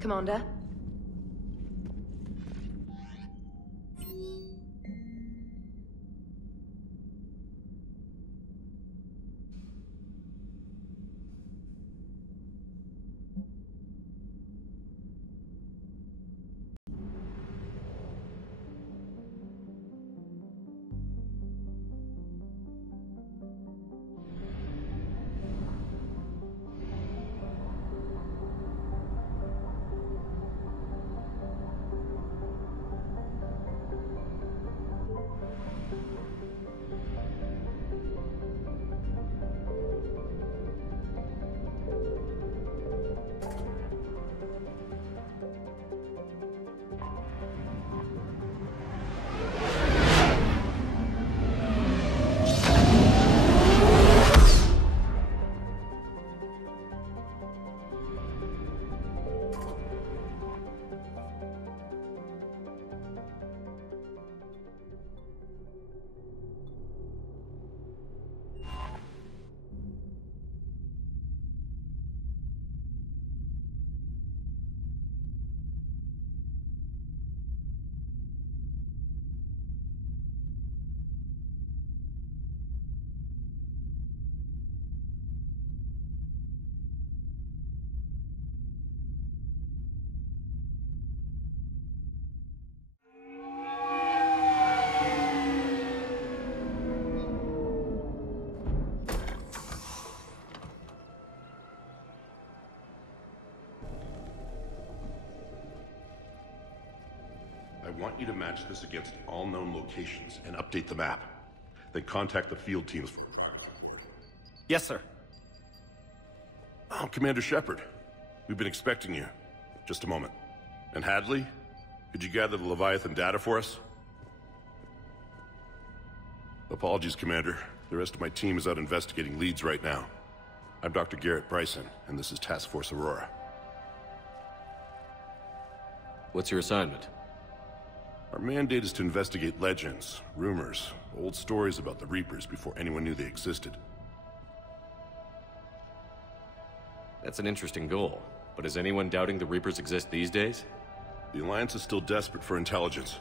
Commander? I want you to match this against all known locations and update the map. Then contact the field teams for a progress report. Yes, sir. Oh, Commander Shepard. We've been expecting you. Just a moment. And Hadley? Could you gather the Leviathan data for us? Apologies, Commander. The rest of my team is out investigating leads right now. I'm Dr. Garrett Bryson, and this is Task Force Aurora. What's your assignment? Our mandate is to investigate legends, rumors, old stories about the Reapers before anyone knew they existed. That's an interesting goal, but is anyone doubting the Reapers exist these days? The Alliance is still desperate for intelligence.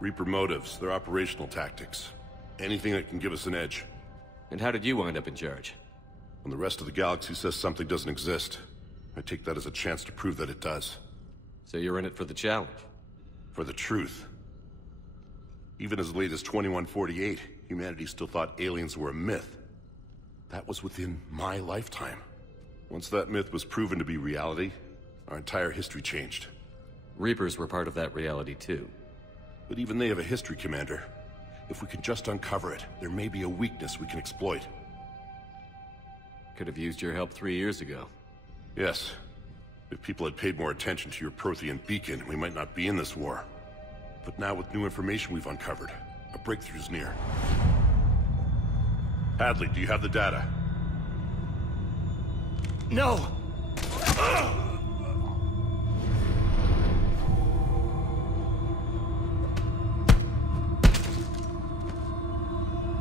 Reaper motives, their operational tactics. Anything that can give us an edge. And how did you wind up in charge? When the rest of the galaxy says something doesn't exist, I take that as a chance to prove that it does. So you're in it for the challenge? For the truth. Even as late as 2148, humanity still thought aliens were a myth. That was within my lifetime. Once that myth was proven to be reality, our entire history changed. Reapers were part of that reality too. But even they have a history, Commander. If we can just uncover it, there may be a weakness we can exploit. Could have used your help 3 years ago. Yes. If people had paid more attention to your Prothean beacon, we might not be in this war. But now with new information we've uncovered, a breakthrough's near. Hadley, do you have the data? No!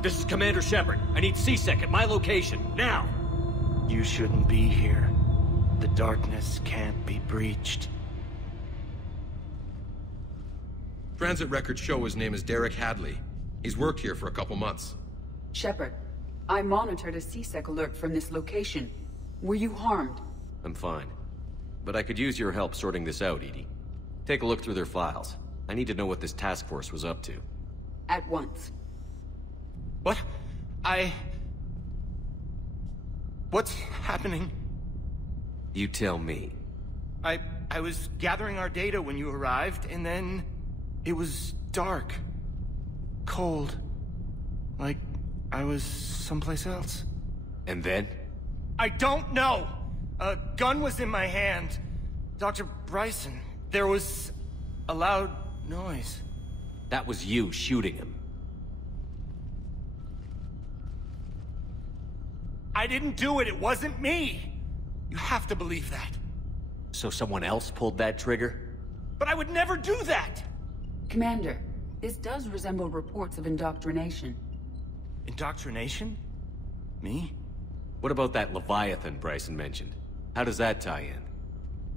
This is Commander Shepard. I need C-Sec at my location, now! You shouldn't be here. The darkness can't be breached. Transit records show his name is Derek Hadley. He's worked here for a couple months. Shepard, I monitored a C-Sec alert from this location. Were you harmed? I'm fine. But I could use your help sorting this out, EDI. Take a look through their files. I need to know what this task force was up to. At once. What? What's happening? You tell me. I was gathering our data when you arrived, and then... it was dark. Cold. Like I was someplace else. And then? I don't know! A gun was in my hand. Dr. Bryson, there was a loud noise. That was you shooting him. I didn't do it, it wasn't me! You have to believe that. So someone else pulled that trigger? But I would never do that! Commander, this does resemble reports of indoctrination. Indoctrination? Me? What about that Leviathan Bryson mentioned? How does that tie in?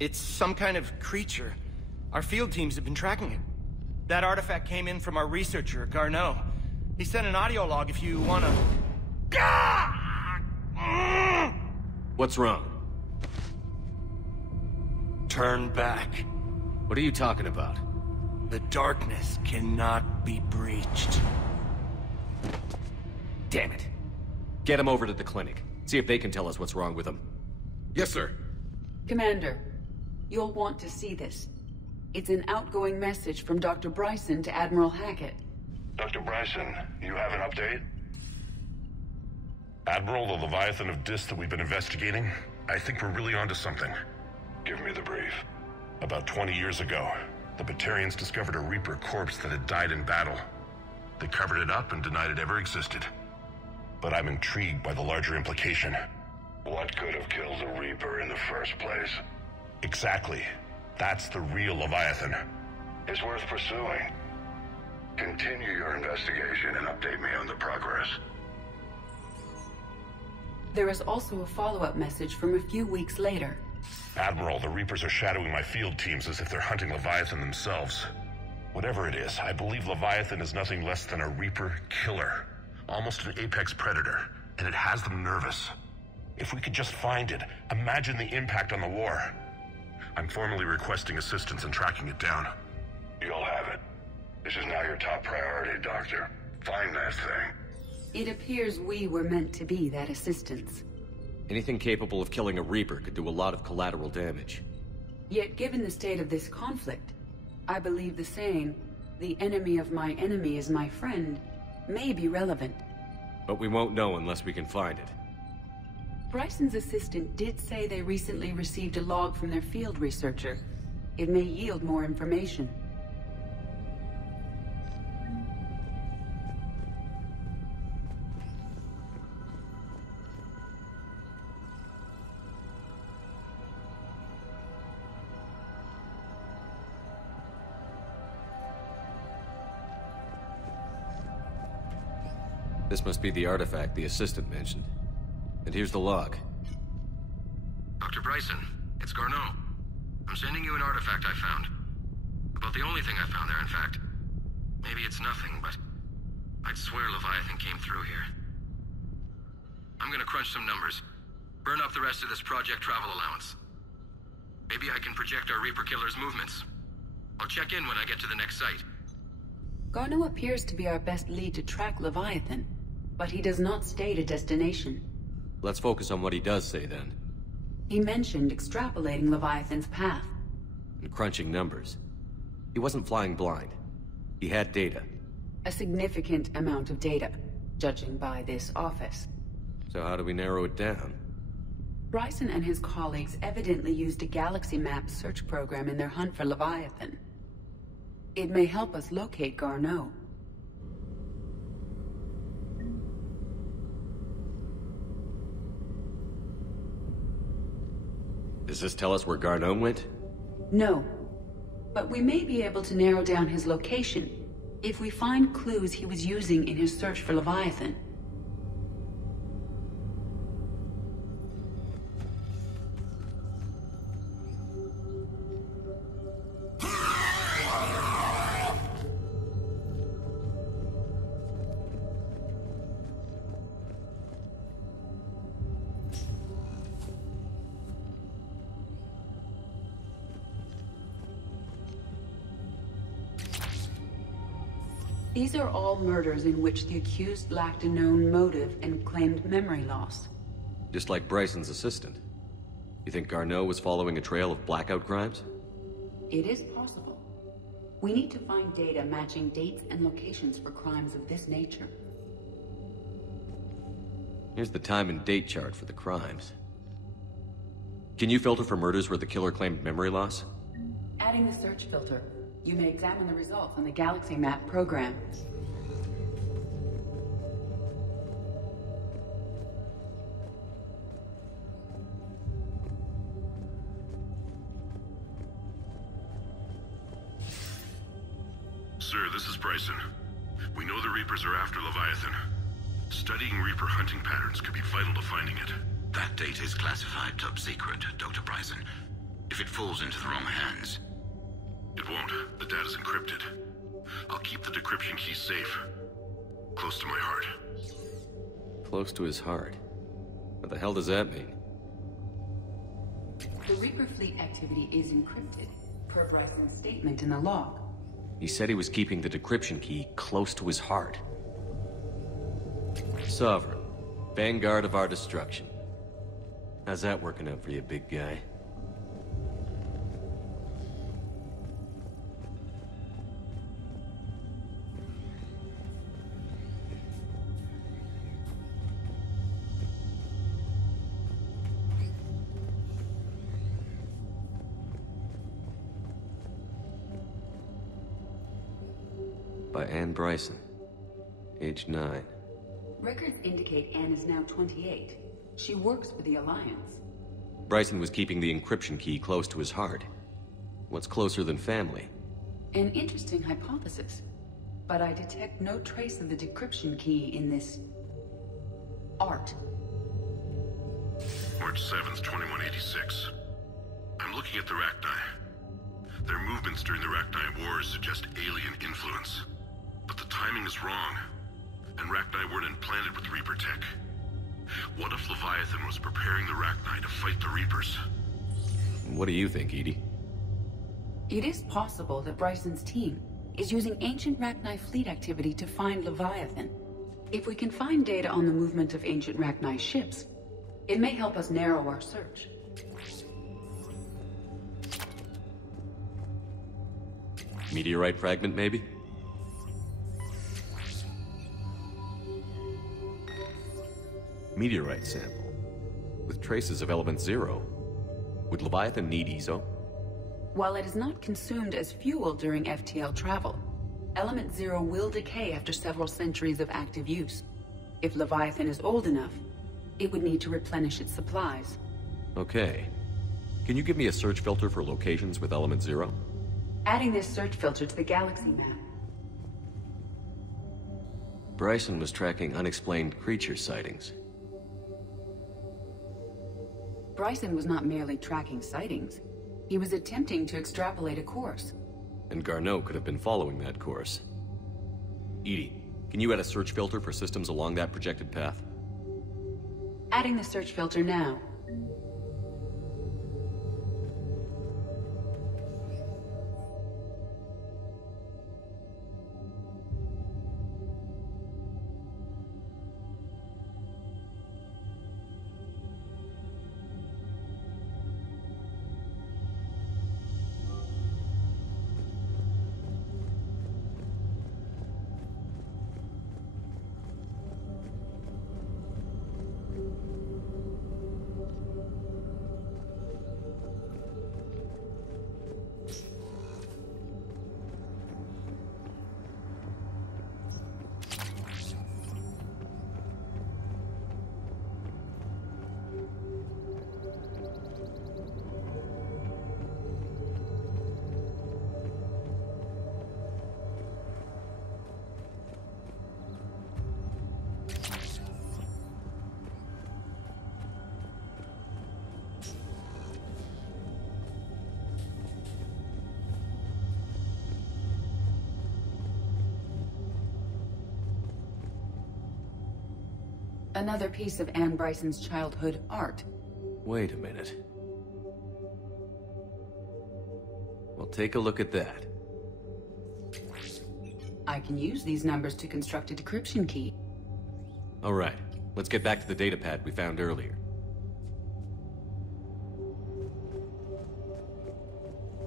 It's some kind of creature. Our field teams have been tracking it. That artifact came in from our researcher, Garneau. He sent an audio log if you wanna... What's wrong? Turn back. What are you talking about? The darkness cannot be breached. Damn it. Get him over to the clinic. See if they can tell us what's wrong with him. Yes, sir. Commander, you'll want to see this. It's an outgoing message from Dr. Bryson to Admiral Hackett. Dr. Bryson, you have an update? Admiral, the Leviathan of Dis that we've been investigating, I think we're really onto something. Give me the brief. About 20 years ago, the Batarians discovered a Reaper corpse that had died in battle. They covered it up and denied it ever existed. But I'm intrigued by the larger implication. What could have killed the Reaper in the first place? Exactly. That's the real Leviathan. It's worth pursuing. Continue your investigation and update me on the progress. There is also a follow-up message from a few weeks later. Admiral, the Reapers are shadowing my field teams as if they're hunting Leviathan themselves. Whatever it is, I believe Leviathan is nothing less than a Reaper killer. Almost an apex predator, and it has them nervous. If we could just find it, imagine the impact on the war. I'm formally requesting assistance in tracking it down. You'll have it. This is now your top priority, Doctor. Find that thing. It appears we were meant to be that assistance. Anything capable of killing a Reaper could do a lot of collateral damage. Yet given the state of this conflict, I believe the saying, "The enemy of my enemy is my friend," may be relevant. But we won't know unless we can find it. Bryson's assistant did say they recently received a log from their field researcher. It may yield more information. This must be the artifact the assistant mentioned. And here's the log. Dr. Bryson, it's Garneau. I'm sending you an artifact I found. About the only thing I found there, in fact. Maybe it's nothing, but I'd swear Leviathan came through here. I'm gonna crunch some numbers. Burn up the rest of this project travel allowance. Maybe I can project our Reaper killer's movements. I'll check in when I get to the next site. Garneau appears to be our best lead to track Leviathan, but he does not state a destination. Let's focus on what he does say then. He mentioned extrapolating Leviathan's path. And crunching numbers. He wasn't flying blind. He had data. A significant amount of data, judging by this office. So how do we narrow it down? Bryson and his colleagues evidently used a galaxy map search program in their hunt for Leviathan. It may help us locate Garneau. Does this tell us where Garneau went? No. But we may be able to narrow down his location if we find clues he was using in his search for Leviathan. These are all murders in which the accused lacked a known motive and claimed memory loss. Just like Bryson's assistant. You think Garneau was following a trail of blackout crimes? It is possible. We need to find data matching dates and locations for crimes of this nature. Here's the time and date chart for the crimes. Can you filter for murders where the killer claimed memory loss? Adding the search filter, you may examine the results on the Galaxy Map program. Sir, this is Bryson. We know the Reapers are after Leviathan. Studying Reaper hunting patterns could be vital to finding it. That data is classified top secret, Dr. Bryson. If it falls into the wrong hands... It won't. The data's encrypted. I'll keep the decryption key safe. Close to my heart. Close to his heart. What the hell does that mean? The Reaper fleet activity is encrypted, per Bryson's statement in the log. He said he was keeping the decryption key close to his heart. Sovereign. Vanguard of our destruction. How's that working out for you, big guy? By Anne Bryson. Age 9. Records indicate Anne is now 28. She works for the Alliance. Bryson was keeping the encryption key close to his heart. What's closer than family? An interesting hypothesis. But I detect no trace of the decryption key in this... art. March 7th, 2186. I'm looking at the Rachni. Their movements during the Rachni Wars suggest alien influence. But the timing is wrong. And Rachni weren't implanted with Reaper tech. What if Leviathan was preparing the Rachni to fight the Reapers? What do you think, Edie? It is possible that Bryson's team is using ancient Rachni fleet activity to find Leviathan. If we can find data on the movement of ancient Rachni ships, it may help us narrow our search. Meteorite fragment, maybe? Meteorite sample. With traces of element 0. Would Leviathan need ESO? While it is not consumed as fuel during FTL travel, element 0 will decay after several centuries of active use. If Leviathan is old enough, it would need to replenish its supplies. Okay. Can you give me a search filter for locations with element 0? Adding this search filter to the galaxy map. Bryson was tracking unexplained creature sightings. Bryson was not merely tracking sightings. He was attempting to extrapolate a course. And Garneau could have been following that course. Edie, can you add a search filter for systems along that projected path? Adding the search filter now. Another piece of Anne Bryson's childhood art. Wait a minute. Well, take a look at that. I can use these numbers to construct a decryption key. All right, let's get back to the datapad we found earlier.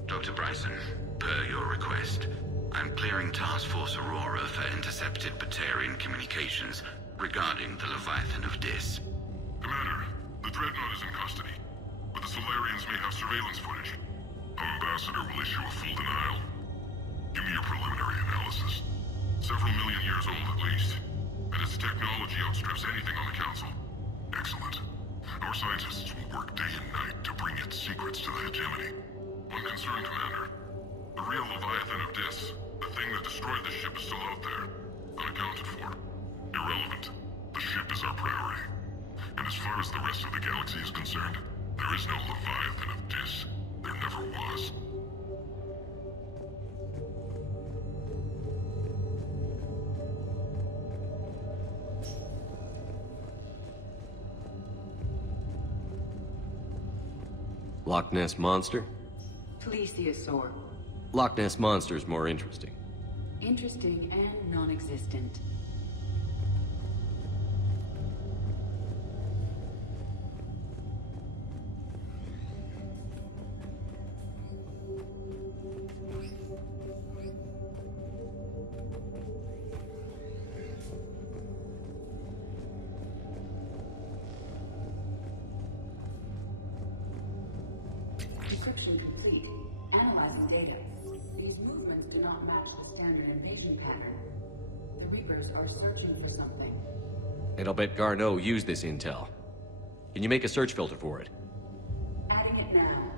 Dr. Bryson, per your request, I'm clearing Task Force Aurora for intercepted Batarian communications regarding the Leviathan of Dis. Commander, the Dreadnought is in custody, but the Solarians may have surveillance footage. Our ambassador will issue a full denial. Give me your preliminary analysis. Several million years old at least, and its technology outstrips anything on the Council. Excellent. Our scientists will work day and night to bring its secrets to the hegemony. One concern, Commander. The real Leviathan of Dis, the thing that destroyed the ship, is still out there. Unaccounted for. Irrelevant. The ship is our priority. And as far as the rest of the galaxy is concerned, there is no Leviathan of Dis. There never was. Loch Ness Monster? Plesiosaur. Loch Ness Monster's more interesting. Interesting and non-existent. Description complete. Analyzing data. These movements do not match the standard invasion pattern. The Reapers are searching for something. And I'll bet Garneau used this intel. Can you make a search filter for it? Adding it now.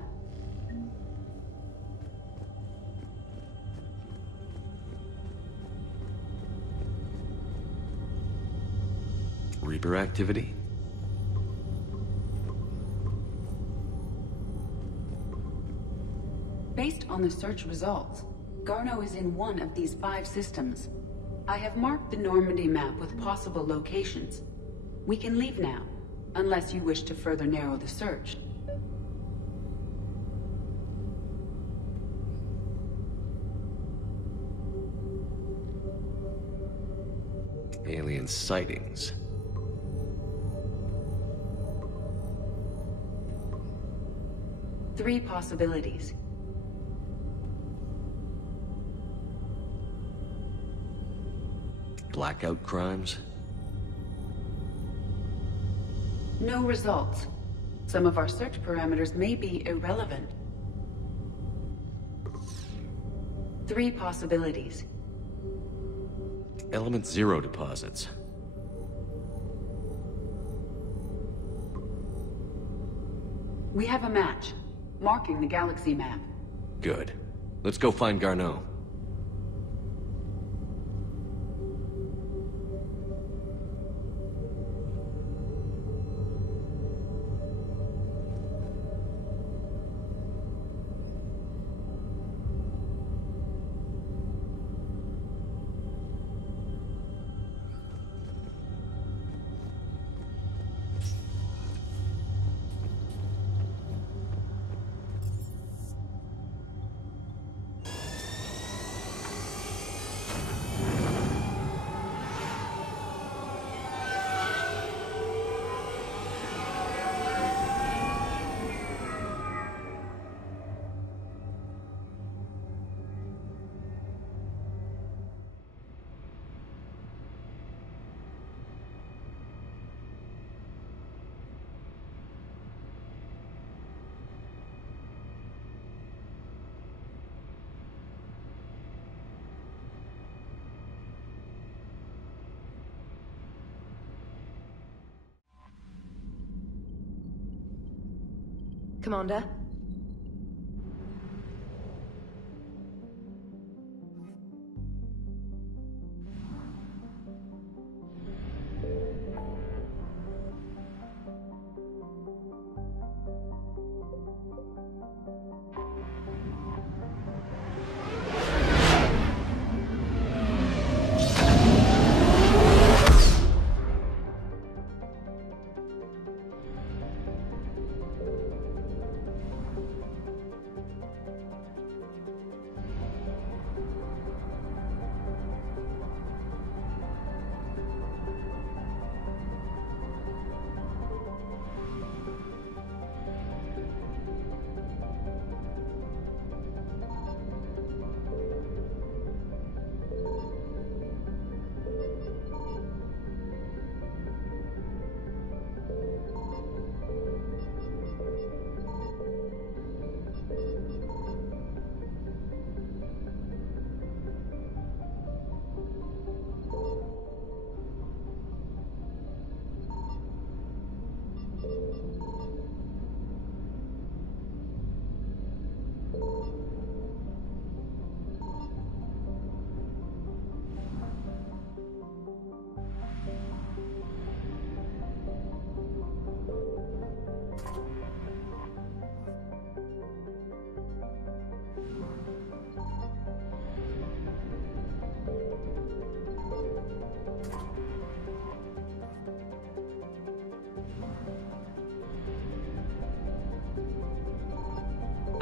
Reaper activity? Based on the search results, Garneau is in one of these 5 systems. I have marked the Normandy map with possible locations. We can leave now, unless you wish to further narrow the search. Alien sightings. Three possibilities. Blackout crimes? No results. Some of our search parameters may be irrelevant. Three possibilities. Element Zero deposits. We have a match, marking the galaxy map. Good. Let's go find Garneau. Commander?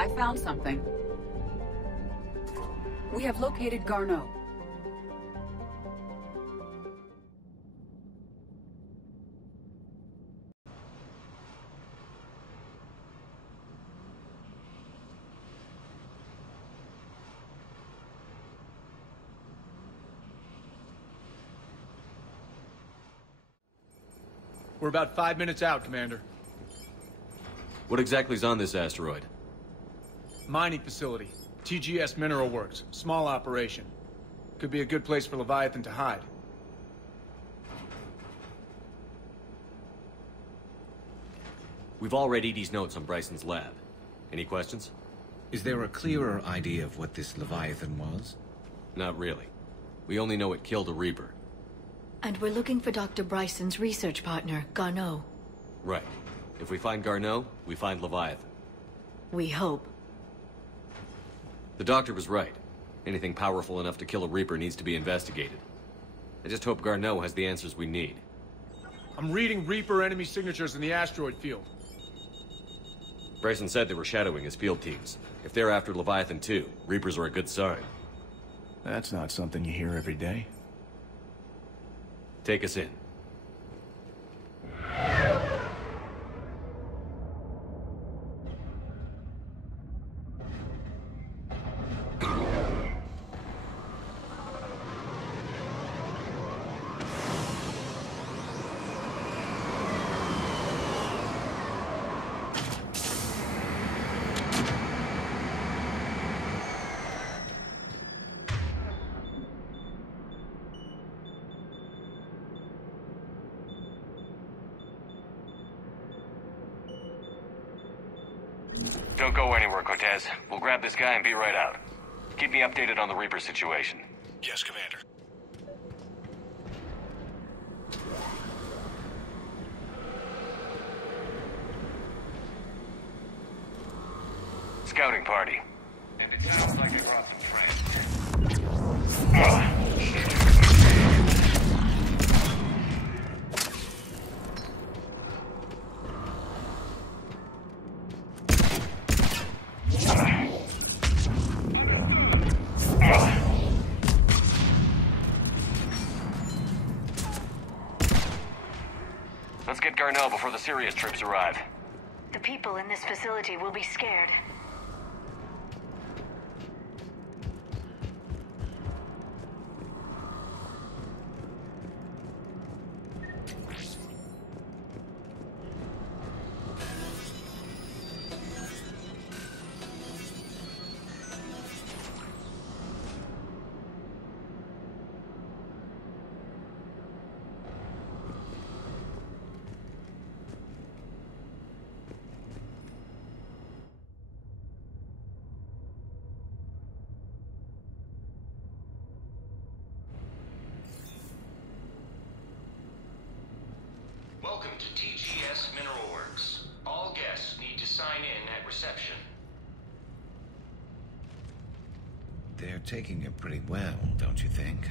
I found something. We have located Garneau. We're about 5 minutes out, Commander. What exactly is on this asteroid? Mining facility. TGS Mineral Works. Small operation. Could be a good place for Leviathan to hide. We've all read Edie's notes on Bryson's lab. Any questions? Is there a clearer idea of what this Leviathan was? Not really. We only know it killed a Reaper. And we're looking for Dr. Bryson's research partner, Garneau. Right. If we find Garneau, we find Leviathan. We hope. The doctor was right. Anything powerful enough to kill a Reaper needs to be investigated. I just hope Garneau has the answers we need. I'm reading Reaper enemy signatures in the asteroid field. Bryson said they were shadowing his field teams. If they're after Leviathan too, Reapers are a good sign. That's not something you hear every day. Take us in. Don't go anywhere, Cortez. We'll grab this guy and be right out. Keep me updated on the Reaper situation. Yes, Commander. Scouting party. And it sounds like I brought some friends. Let's get Garneau before the serious troops arrive. The people in this facility will be scared. Welcome to TGS Mineral Works. All guests need to sign in at reception. They're taking it pretty well, don't you think?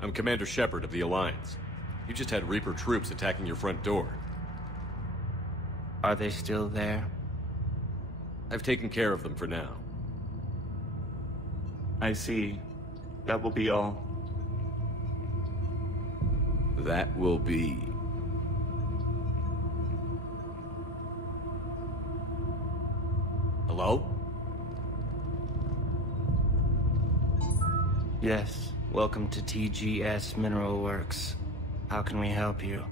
I'm Commander Shepard of the Alliance. You just had Reaper troops attacking your front door. Are they still there? I've taken care of them for now. I see. That will be all. That will be... Hello? Yes. Welcome to TGS Mineral Works. How can we help you?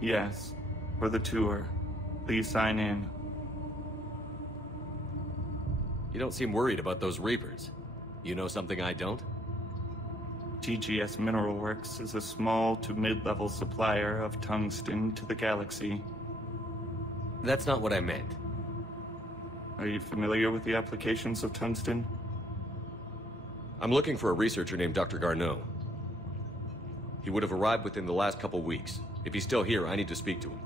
Yes. For the tour. Please sign in. You don't seem worried about those Reapers. You know something I don't? TGS Mineral Works is a small to mid-level supplier of tungsten to the galaxy. That's not what I meant. Are you familiar with the applications of tungsten? I'm looking for a researcher named Dr. Garneau. He would have arrived within the last couple weeks. If he's still here, I need to speak to him.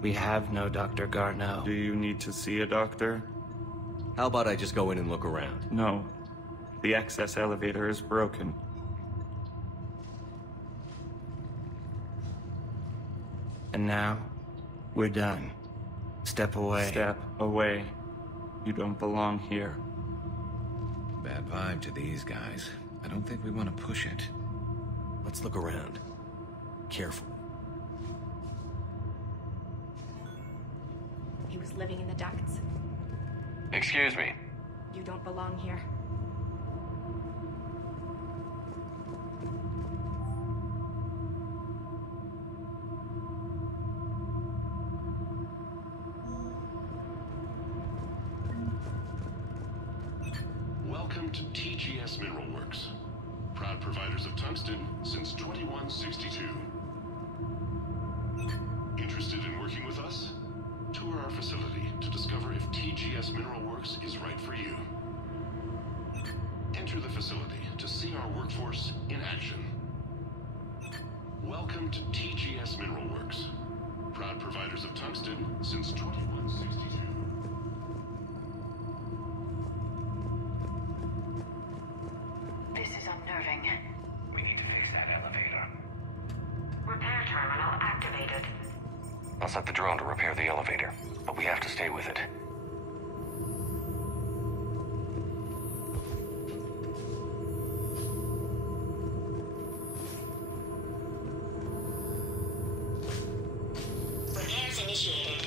We have no Dr. Garneau. Do you need to see a doctor? How about I just go in and look around? No. The access elevator is broken. And now, we're done. Step away. Step away. You don't belong here. Bad vibe to these guys. I don't think we want to push it. Let's look around. Careful. He was living in the ducts. Excuse me. You don't belong here. Welcome to TGS Mineral Works. Proud providers of tungsten since 2162. Interested in working with us? Tour our facility to discover if TGS Mineral Works is right for you. Enter the facility to see our workforce in action. Welcome to TGS Mineral Works. Proud providers of tungsten since 2162. This is unnerving. We need to fix that elevator. Repair terminal activated. I'll set the drone to repair the elevator, but we have to stay with it. Repairs initiated.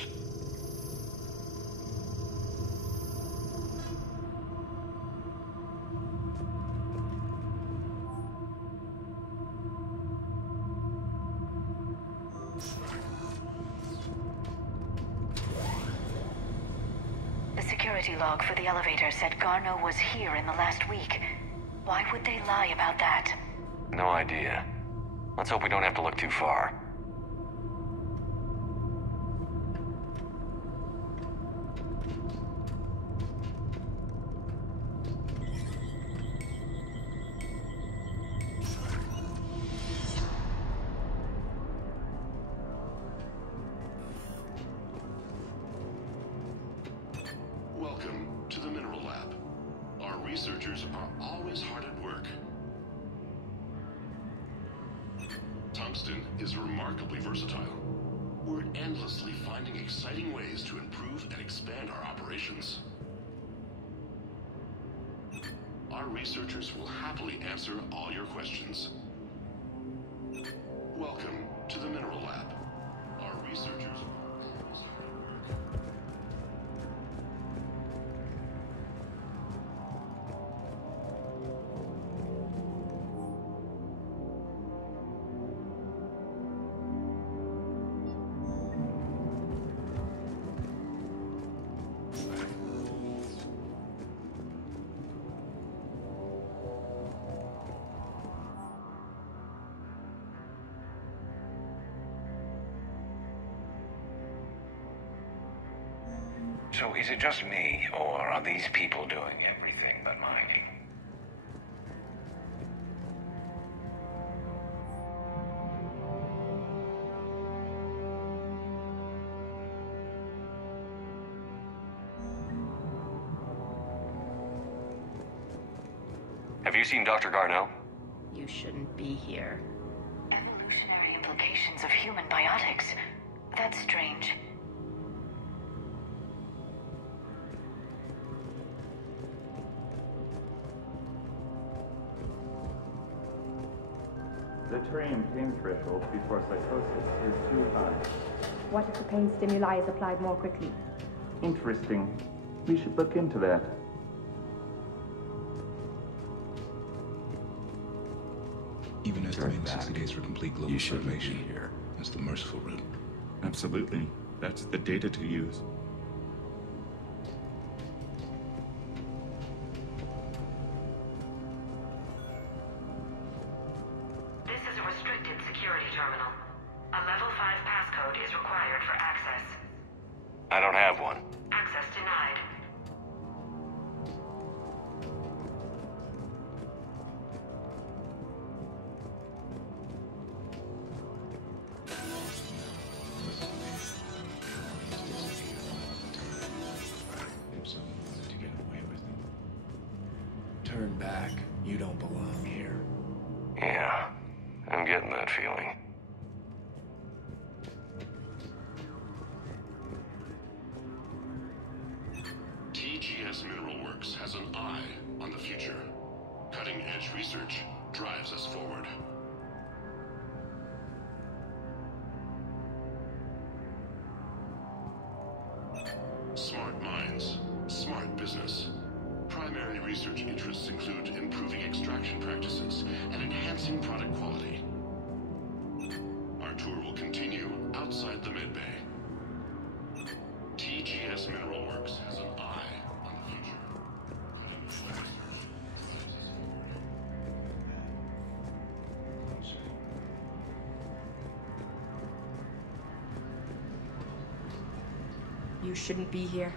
The security log for the elevator said Garneau was here in the last week. Why would they lie about that? No idea. Let's hope we don't have to look too far. Welcome to the Mineral Lab. Our researchers are always hard at work. Tungsten is remarkably versatile. We're endlessly finding exciting ways to improve and expand our operations. Our researchers will happily answer all your questions. Welcome to the Mineral Lab. Our researchers are always hard at work. So is it just me, or are these people doing everything but mining? Have you seen Dr. Garneau? You shouldn't be here. Evolutionary implications of human biotics. That's strange. The Tritium pain threshold before psychosis is too high. What if the pain stimuli is applied more quickly? Interesting. We should look into that. Even estimating 60 days for complete global starvation. Here. That's the merciful route. Absolutely. That's the data to use. This is a restricted security terminal. A level 5 passcode is required for access. I don't have one. Access denied. Turn back. You don't belong here. Yeah, I'm getting that feeling. TGS Mineral Works has an eye on the future. Cutting-edge research drives us forward. Smart minds, smart business. Primary research interests include improving extraction practices and enhancing product quality. Our tour will continue outside the medbay. TGS Mineral Works has an eye on the future. You shouldn't be here.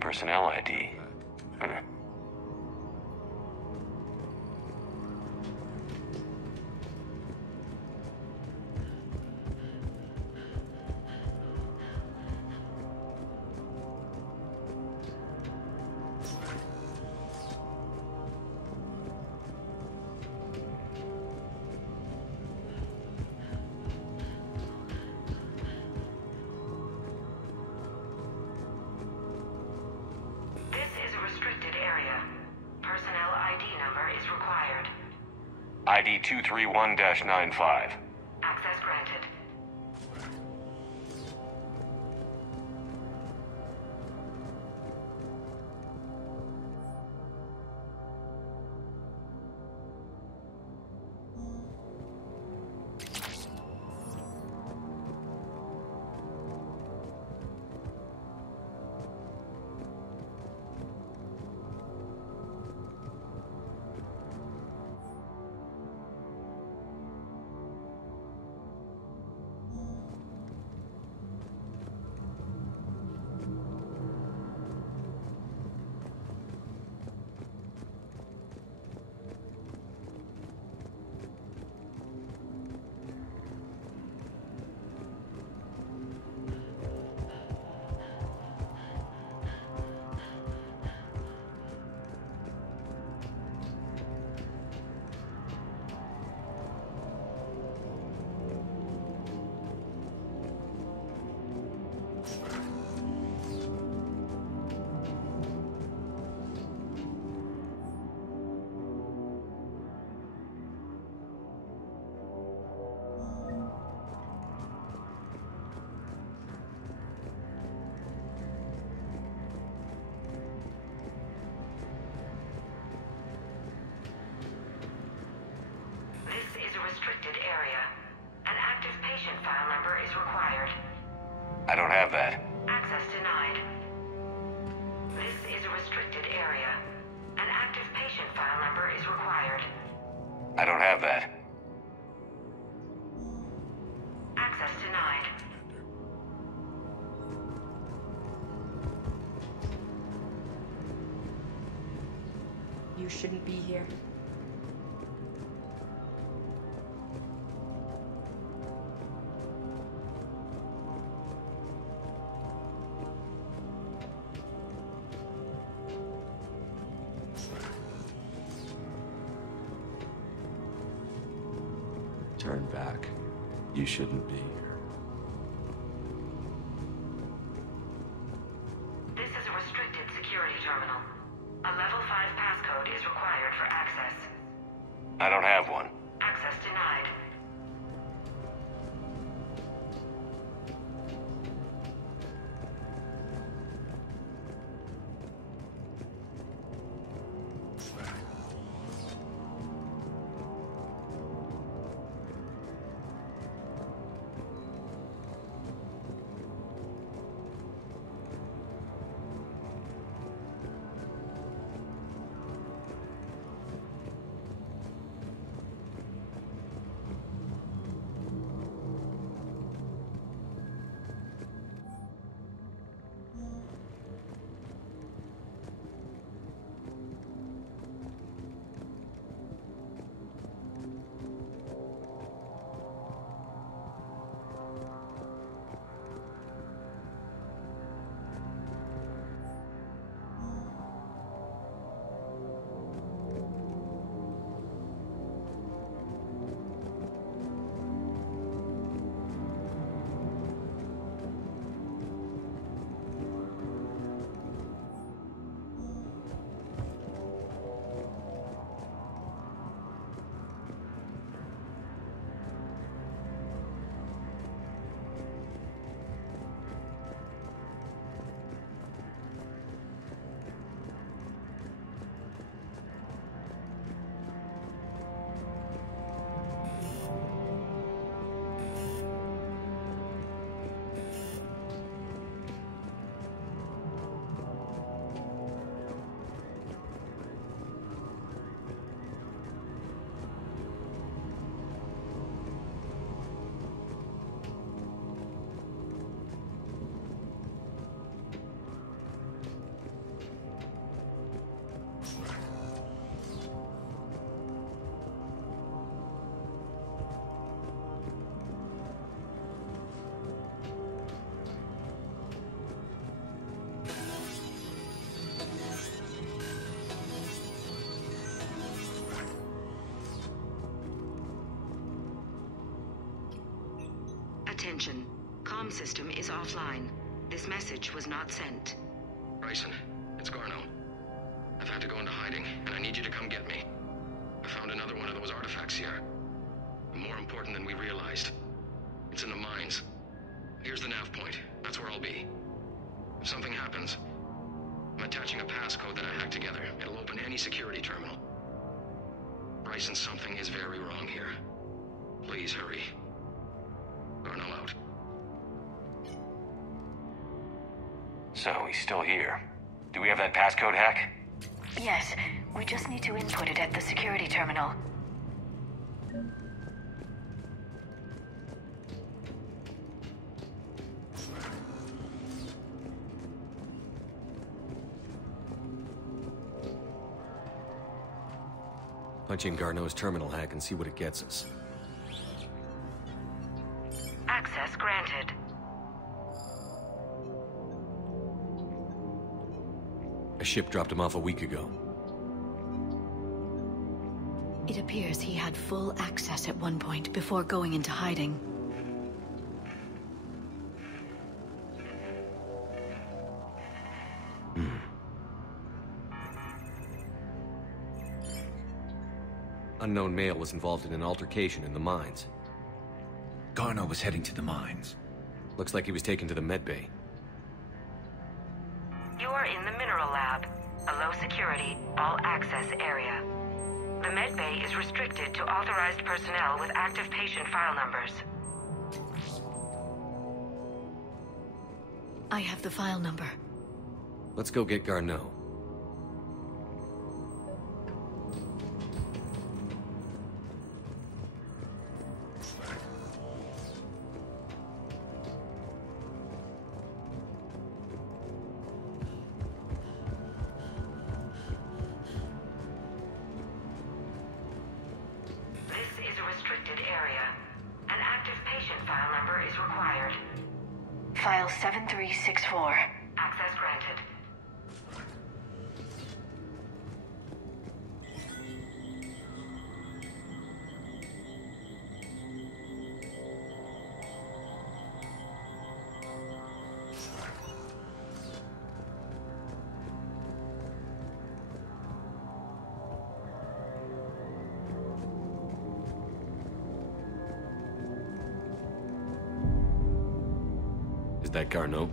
Personnel ID. ID 231-95. Access granted. Restricted area. An active patient file number is required. I don't have that. Access denied. This is a restricted area. An active patient file number is required. I don't have that. Access denied. You shouldn't be here. Turn back. You shouldn't be here. This is a restricted security terminal. A level 5 passcode is required for access. I don't have one. Access denied. Attention. Comm system is offline. This message was not sent. Bryson, it's Garno. I've had to go into hiding, and I need you to come get me. I found another one of those artifacts here. More important than we realized. It's in the mines. Here's the nav point. That's where I'll be. If something happens, I'm attaching a passcode that I hacked together. It'll open any security terminal. Bryson, something is very wrong here. Please hurry. Garnell out. So, he's still here. Do we have that passcode hack? Yes, we just need to input it at the security terminal. Punch in Garneau's terminal hack and see what it gets us. Access granted. A ship dropped him off a week ago. It appears he had full access at one point before going into hiding. Unknown male was involved in an altercation in the mines. Garno was heading to the mines. Looks like he was taken to the medbay. You are in the mineral lab, a low-security, all-access area. The medbay is restricted to authorized personnel with active patient file numbers. I have the file number. Let's go get Garneau. File 7364. Access granted. Is that Garneau?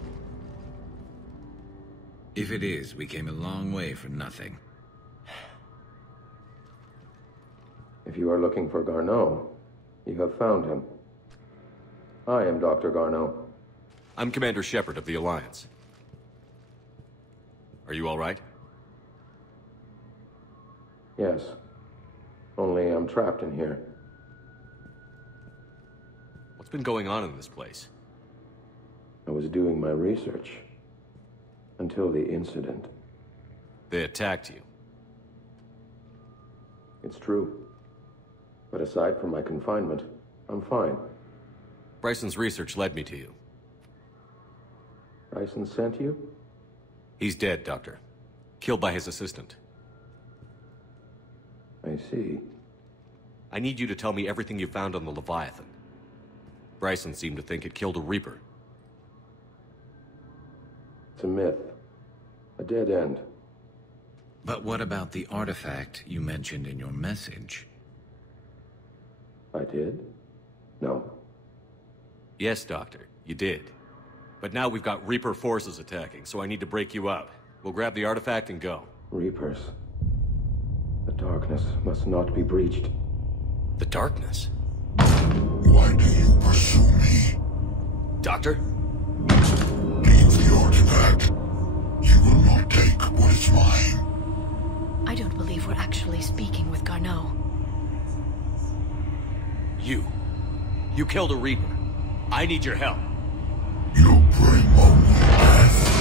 If it is, we came a long way for nothing. If you are looking for Garneau, you have found him. I am Dr. Garneau. I'm Commander Shepard of the Alliance. Are you all right? Yes. Only I'm trapped in here. What's been going on in this place? I was doing my research. Until the incident. They attacked you. It's true. But aside from my confinement, I'm fine. Bryson's research led me to you. Bryson sent you? He's dead, Doctor. Killed by his assistant. I see. I need you to tell me everything you found on the Leviathan. Bryson seemed to think it killed a Reaper. It's a myth. A dead end. But what about the artifact you mentioned in your message? I did? No. Yes, Doctor, you did. But now we've got Reaper forces attacking, so I need to break you up. We'll grab the artifact and go. Reapers. The darkness must not be breached. The darkness? Why do you pursue me? Doctor? Leave the artifact. You will not take what is mine. I don't believe we're actually speaking with Garneau. You killed a Reaper. I need your help. You bring only death.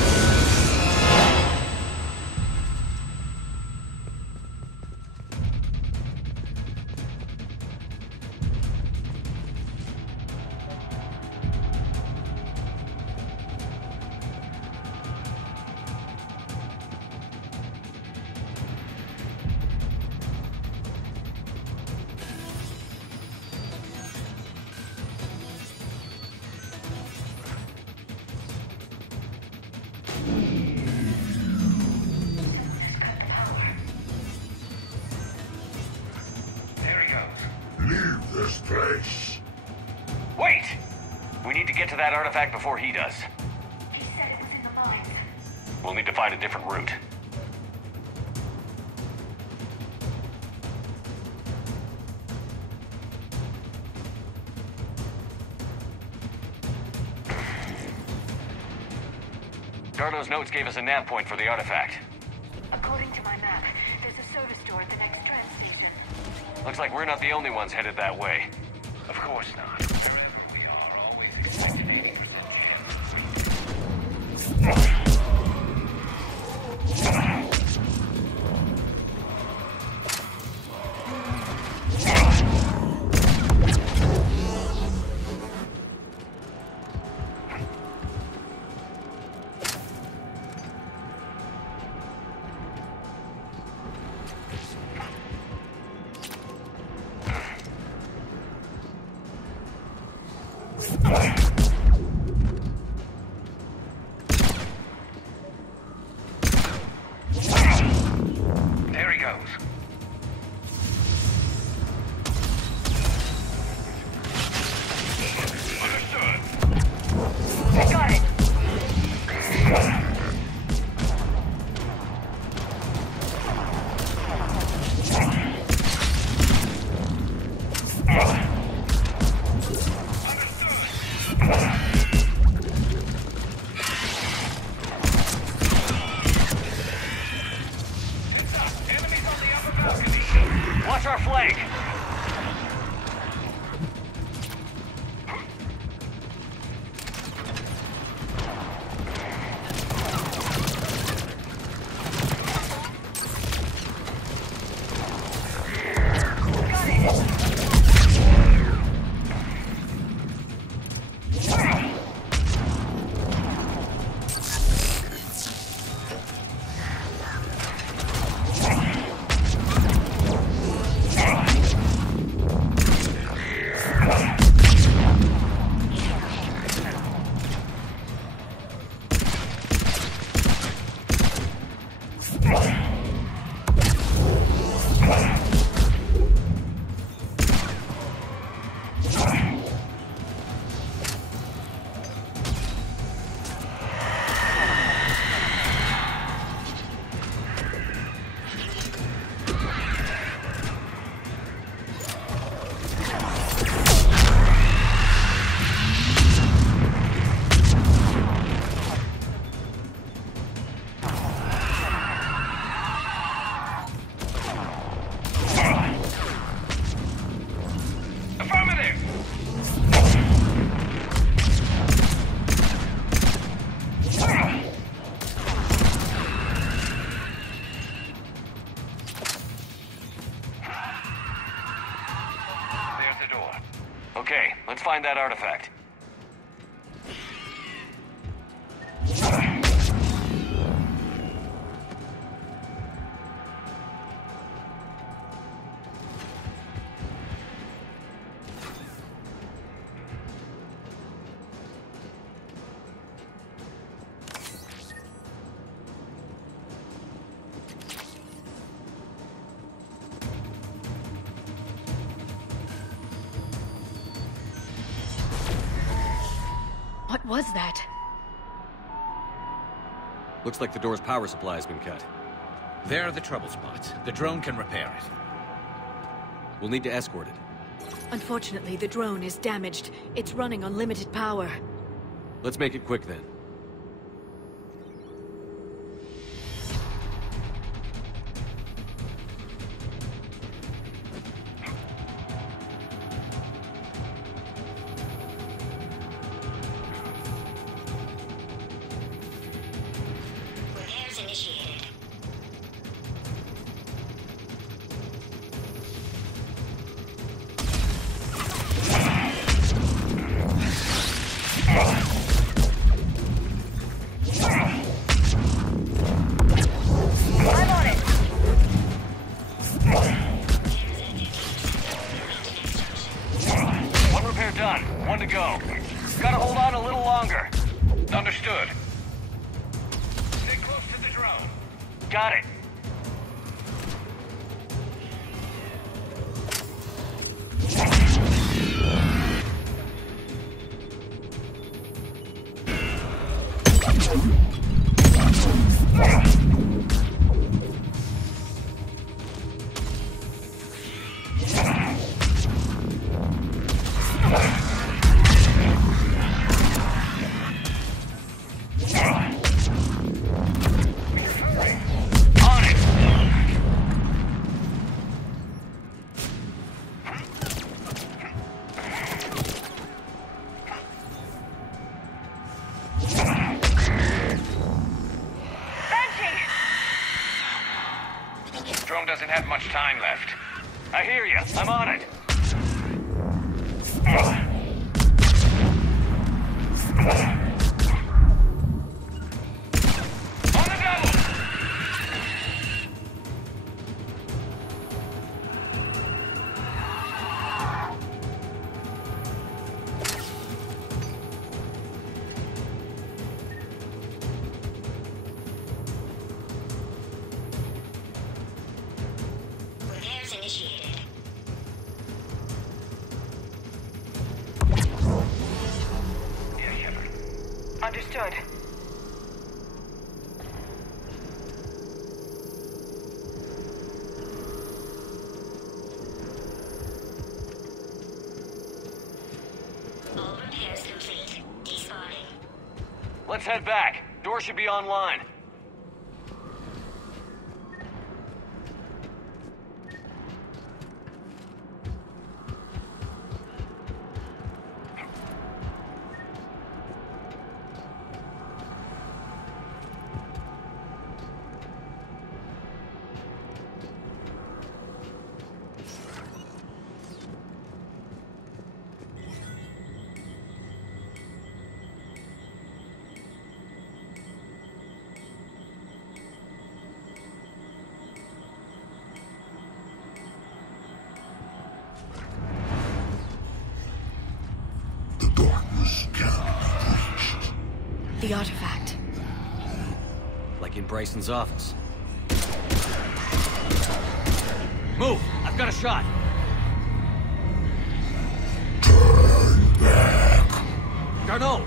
artifact before he does. He said it was in the mines. We'll need to find a different route. Garno's notes gave us a nav point for the artifact. According to my map, there's a service door at the next train station. Looks like we're not the only ones headed that way. Of course not. Wherever we are, always expect an 80% There he goes. Understood. I got it. Watch our flank! Okay, let's find that artifact. What was that? Looks like the door's power supply has been cut. There are the trouble spots. The drone can repair it. We'll need to escort it. Unfortunately, the drone is damaged. It's running on limited power. Let's make it quick then. Repairs initiated. I'm on it. One repair done. One to go. Gotta hold on a little longer. Understood. Stay close to the drone. Got it. Drone doesn't have much time left. I hear you. I'm on it. On the double! Repairs initiated. Yeah, Shepard. Understood. All repairs complete. Despawning. Let's head back. Door should be online. The darkness can't be breached. The artifact. Like in Bryson's office. Move! I've got a shot! Turn back. Garneau!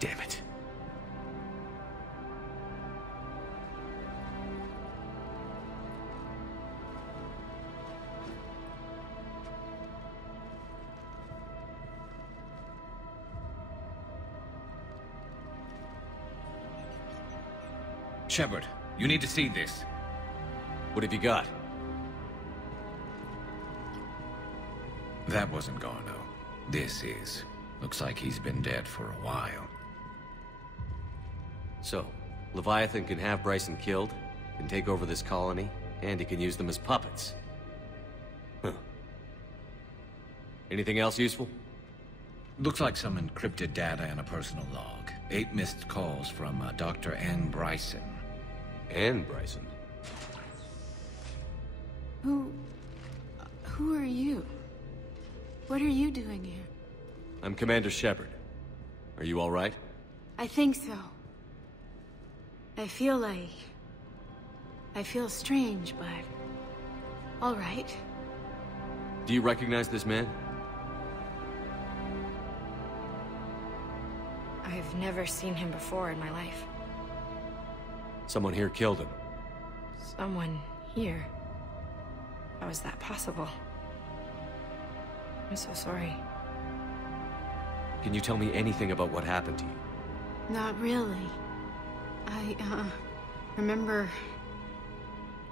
Damn it. Shepard, you need to see this. What have you got? That wasn't Garneau. This is. Looks like he's been dead for a while. So, Leviathan can have Bryson killed, can take over this colony, and he can use them as puppets. Huh. Anything else useful? Looks like some encrypted data and a personal log. 8 missed calls from Dr. Ann Bryson. Ann Bryson? Who are you? What are you doing here? I'm Commander Shepard. Are you all right? I think so. I feel strange, but... all right. Do you recognize this man? I've never seen him before in my life. Someone here killed him. Someone here? How is that possible? I'm so sorry. Can you tell me anything about what happened to you? Not really. I, remember...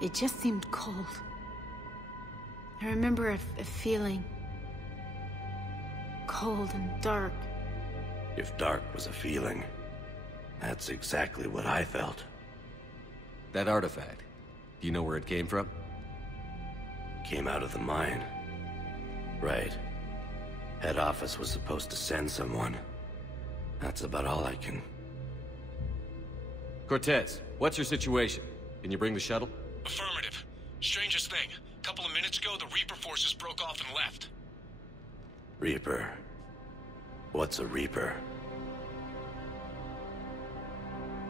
it just seemed cold. I remember a feeling... cold and dark. If dark was a feeling, that's exactly what I felt. That artifact, do you know where it came from? Came out of the mine. Right. Head office was supposed to send someone. That's about all I can... Cortez, what's your situation? Can you bring the shuttle? Affirmative. Strangest thing. A couple of minutes ago, the Reaper forces broke off and left. Reaper. What's a Reaper?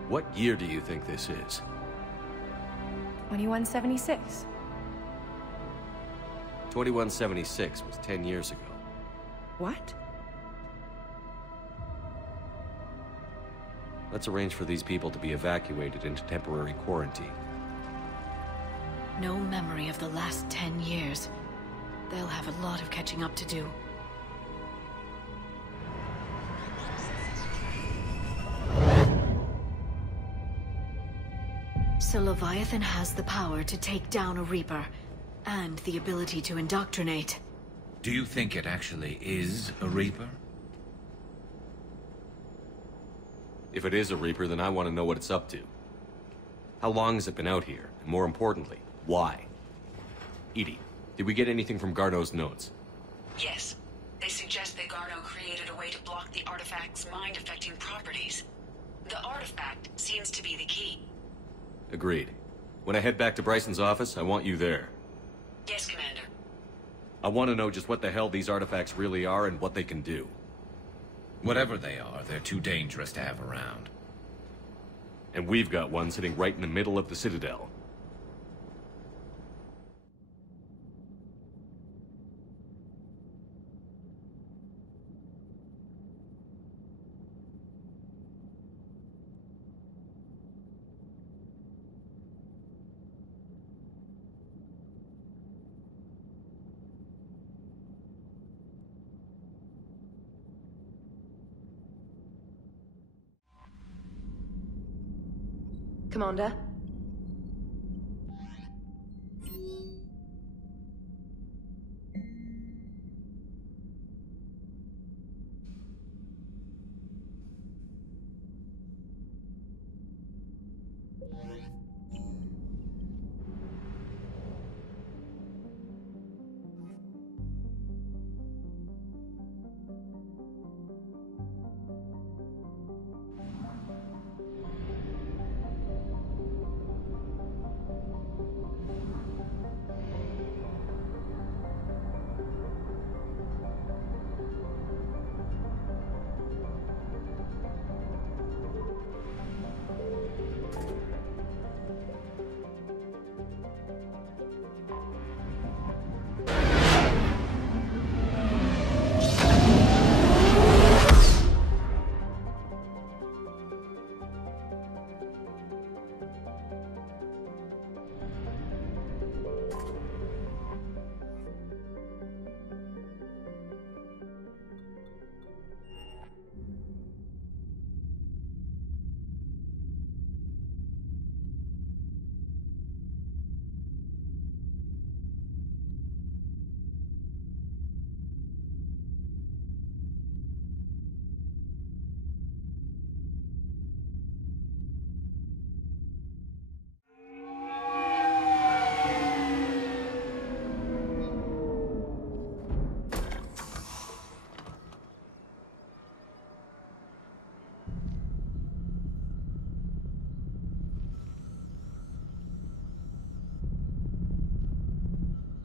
What year do you think this is? 2176. 2176 was 10 years ago. What? Let's arrange for these people to be evacuated into temporary quarantine. No memory of the last 10 years. They'll have a lot of catching up to do. So Leviathan has the power to take down a Reaper, and the ability to indoctrinate. Do you think it actually is a Reaper? If it is a Reaper, then I want to know what it's up to. How long has it been out here? And more importantly, why? Edie, did we get anything from Garneau's notes? Yes. They suggest that Garneau created a way to block the artifact's mind-affecting properties. The artifact seems to be the key. Agreed. When I head back to Bryson's office, I want you there. Yes, Commander. I want to know just what the hell these artifacts really are and what they can do. Whatever they are, they're too dangerous to have around. And we've got one sitting right in the middle of the Citadel. Commander?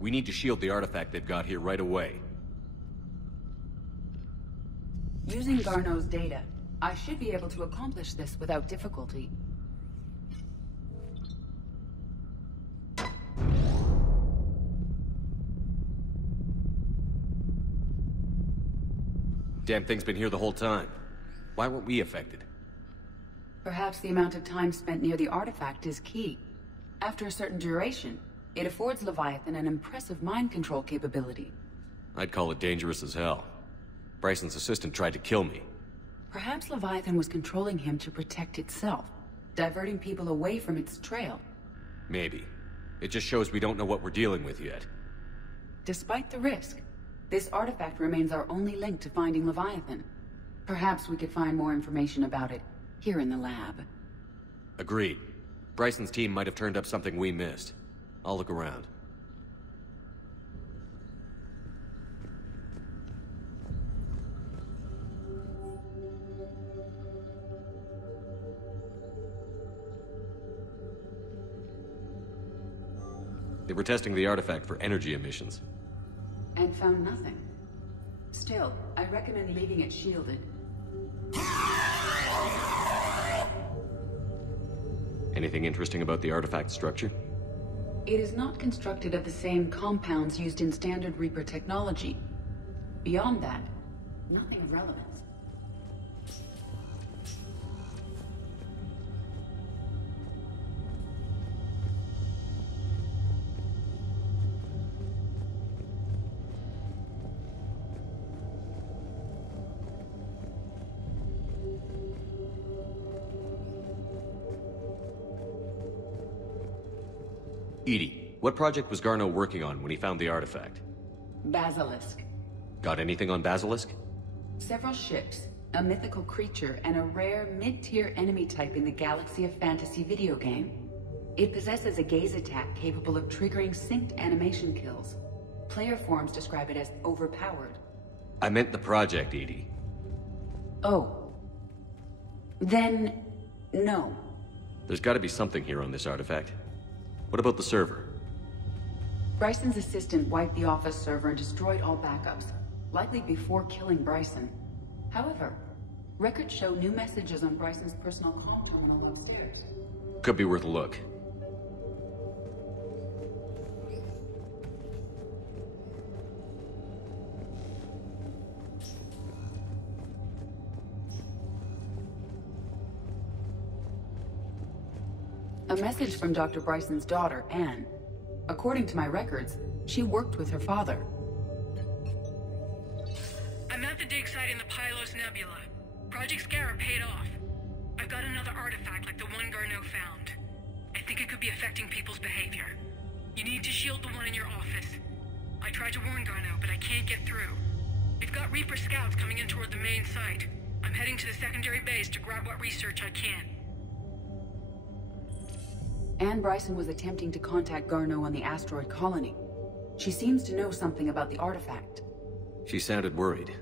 We need to shield the artifact they've got here right away. Using Garneau's data, I should be able to accomplish this without difficulty. Damn thing's been here the whole time. Why weren't we affected? Perhaps the amount of time spent near the artifact is key. After a certain duration, it affords Leviathan an impressive mind control capability. I'd call it dangerous as hell. Bryson's assistant tried to kill me. Perhaps Leviathan was controlling him to protect itself, diverting people away from its trail. Maybe. It just shows we don't know what we're dealing with yet. Despite the risk, this artifact remains our only link to finding Leviathan. Perhaps we could find more information about it here in the lab. Agreed. Bryson's team might have turned up something we missed. I'll look around. They were testing the artifact for energy emissions. And found nothing. Still, I recommend leaving it shielded. Anything interesting about the artifact structure? It is not constructed of the same compounds used in standard Reaper technology. Beyond that, nothing of relevance. EDI, what project was Garneau working on when he found the artifact? Basilisk. Got anything on Basilisk? Several ships, a mythical creature, and a rare mid-tier enemy type in the Galaxy of Fantasy video game. It possesses a gaze attack capable of triggering synced animation kills. Player forums describe it as overpowered. I meant the project, EDI. Oh. Then, no. There's gotta be something here on this artifact. What about the server? Bryson's assistant wiped the office server and destroyed all backups, likely before killing Bryson. However, records show new messages on Bryson's personal comm terminal upstairs. Could be worth a look. A message from Dr. Bryson's daughter, Anne. According to my records, she worked with her father. I'm at the dig site in the Pylos Nebula. Project Scarab paid off. I've got another artifact like the one Garneau found. I think it could be affecting people's behavior. You need to shield the one in your office. I tried to warn Garneau, but I can't get through. We've got Reaper scouts coming in toward the main site. I'm heading to the secondary base to grab what research I can. Anne Bryson was attempting to contact Garneau on the asteroid colony. She seems to know something about the artifact. She sounded worried.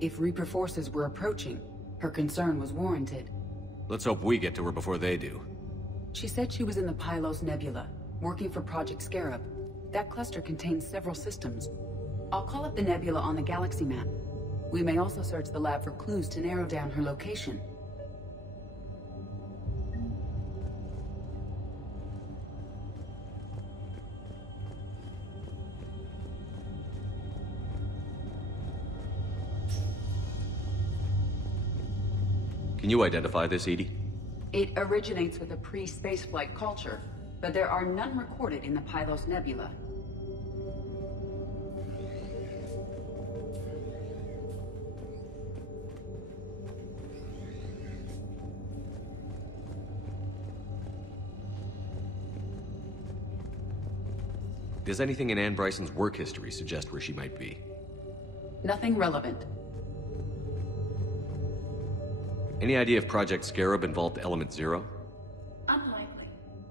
If Reaper forces were approaching, her concern was warranted. Let's hope we get to her before they do. She said she was in the Pylos Nebula, working for Project Scarab. That cluster contains several systems. I'll call up the nebula on the galaxy map. We may also search the lab for clues to narrow down her location. Can you identify this, EDI? It originates with a pre-spaceflight culture, but there are none recorded in the Pylos Nebula. Does anything in Anne Bryson's work history suggest where she might be? Nothing relevant. Any idea if Project Scarab involved Element Zero? Unlikely.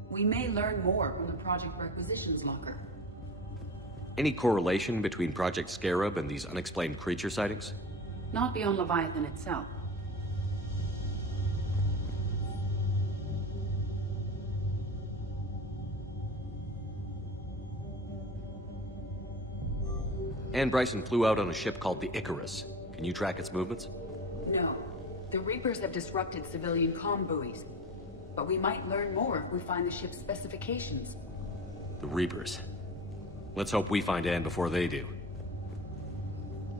We may learn more from the Project Requisitions Locker. Any correlation between Project Scarab and these unexplained creature sightings? Not beyond Leviathan itself. Anne Bryson flew out on a ship called the Icarus. Can you track its movements? No. The Reapers have disrupted civilian comm buoys. But we might learn more if we find the ship's specifications. The Reapers. Let's hope we find Anne before they do.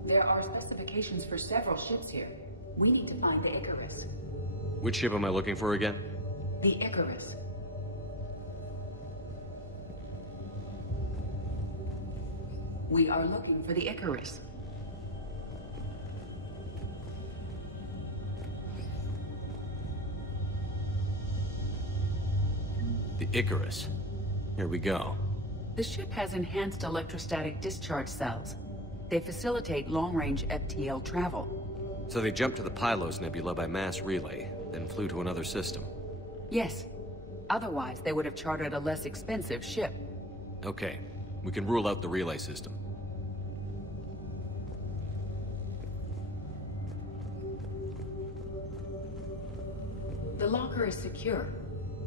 There are specifications for several ships here. We need to find the Icarus. Which ship am I looking for again? The Icarus. We are looking for the Icarus. The Icarus. Here we go. The ship has enhanced electrostatic discharge cells. They facilitate long-range FTL travel. So they jumped to the Pylos Nebula by mass relay, then flew to another system. Yes. Otherwise, they would have chartered a less expensive ship. Okay. We can rule out the relay system. The locker is secure.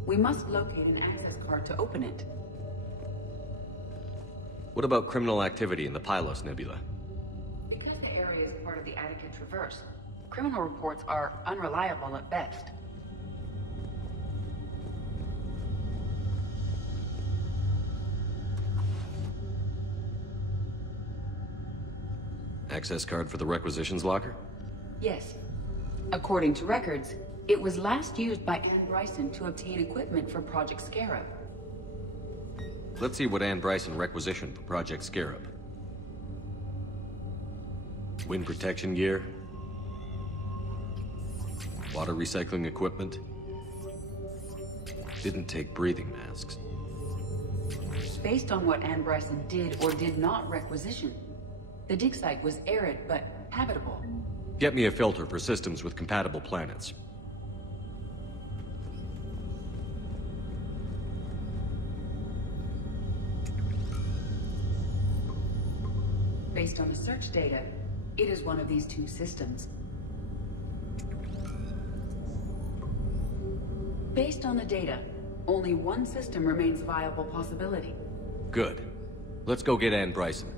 We must locate an access card to open it. What about criminal activity in the Pylos Nebula? Because the area is part of the Attica Traverse, criminal reports are unreliable at best. Access card for the requisitions locker? Yes. According to records, it was last used by Anne Bryson to obtain equipment for Project Scarab. Let's see what Anne Bryson requisitioned for Project Scarab. Wind protection gear. Water recycling equipment. Didn't take breathing masks. Based on what Anne Bryson did or did not requisition, the dig site was arid but habitable. Get me a filter for systems with compatible planets. Based on the search data, it is one of these two systems. Based on the data, only one system remains a viable possibility. Good. Let's go get Anne Bryson.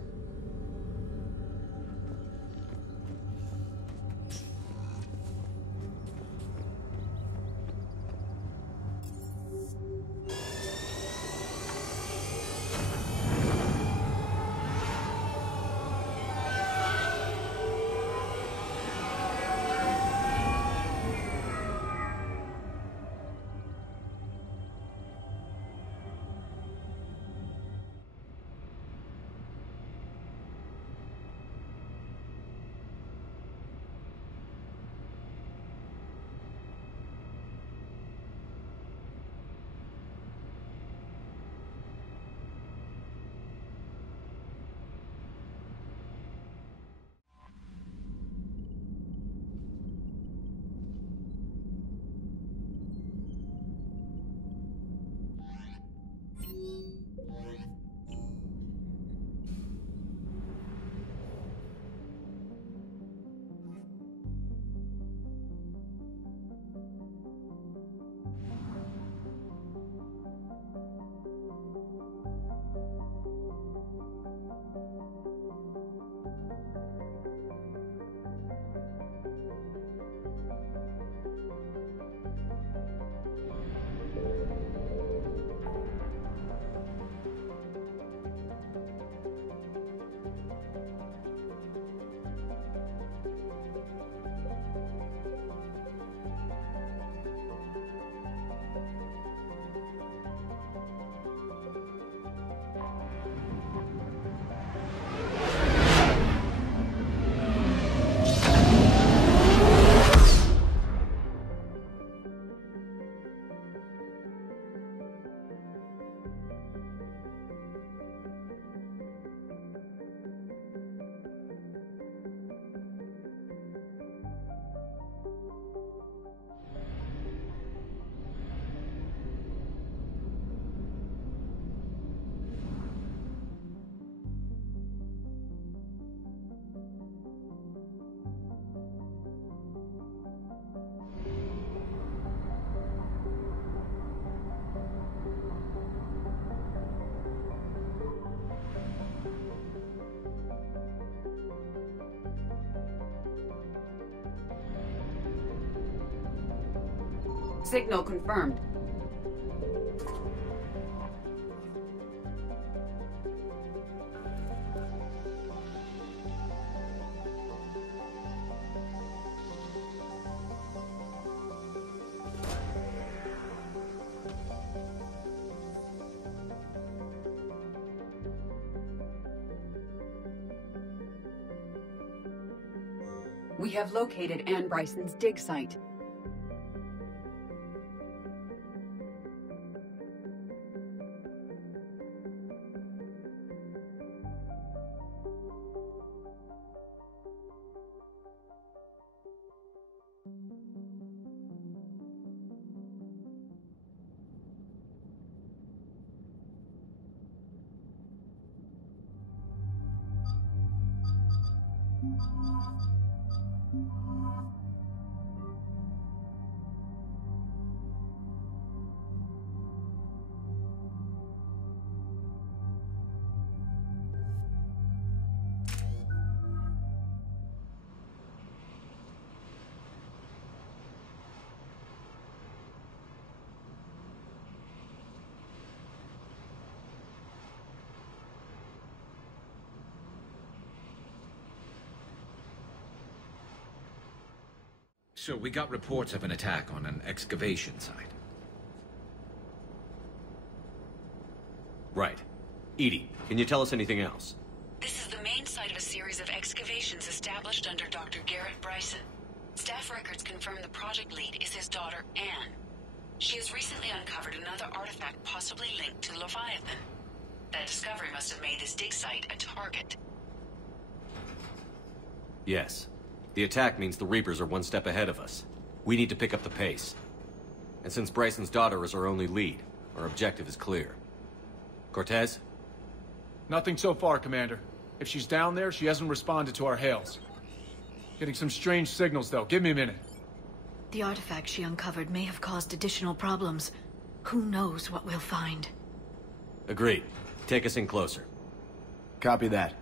Signal confirmed. We have located Anne Bryson's dig site. So we got reports of an attack on an excavation site. Right. Edie, can you tell us anything else? This is the main site of a series of excavations established under Dr. Garrett Bryson. Staff records confirm the project lead is his daughter, Anne. She has recently uncovered another artifact possibly linked to Leviathan. That discovery must have made this dig site a target. Yes. The attack means the Reapers are one step ahead of us. We need to pick up the pace. And since Bryson's daughter is our only lead, our objective is clear. Cortez? Nothing so far, Commander. If she's down there, she hasn't responded to our hails. Getting some strange signals, though. Give me a minute. The artifact she uncovered may have caused additional problems. Who knows what we'll find? Agreed. Take us in closer. Copy that.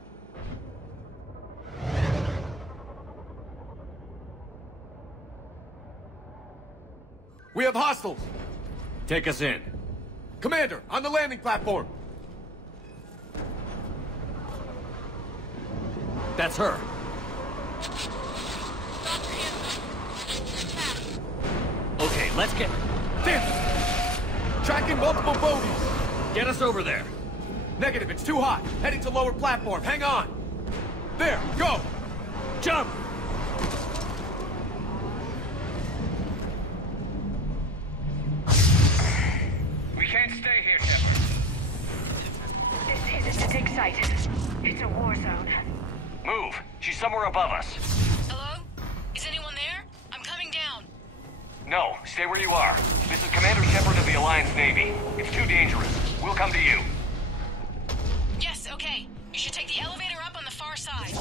We have hostiles! Take us in. Commander, on the landing platform! That's her. Okay, let's get... This! Tracking multiple bogies! Get us over there. Negative, it's too hot. Heading to lower platform, hang on! There, go! Jump! We can't stay here, Shepard. This isn't a dig site. It's a war zone. Move. She's somewhere above us. Hello? Is anyone there? I'm coming down. No, stay where you are. This is Commander Shepard of the Alliance Navy. It's too dangerous. We'll come to you. Yes, okay. You should take the elevator up on the far side.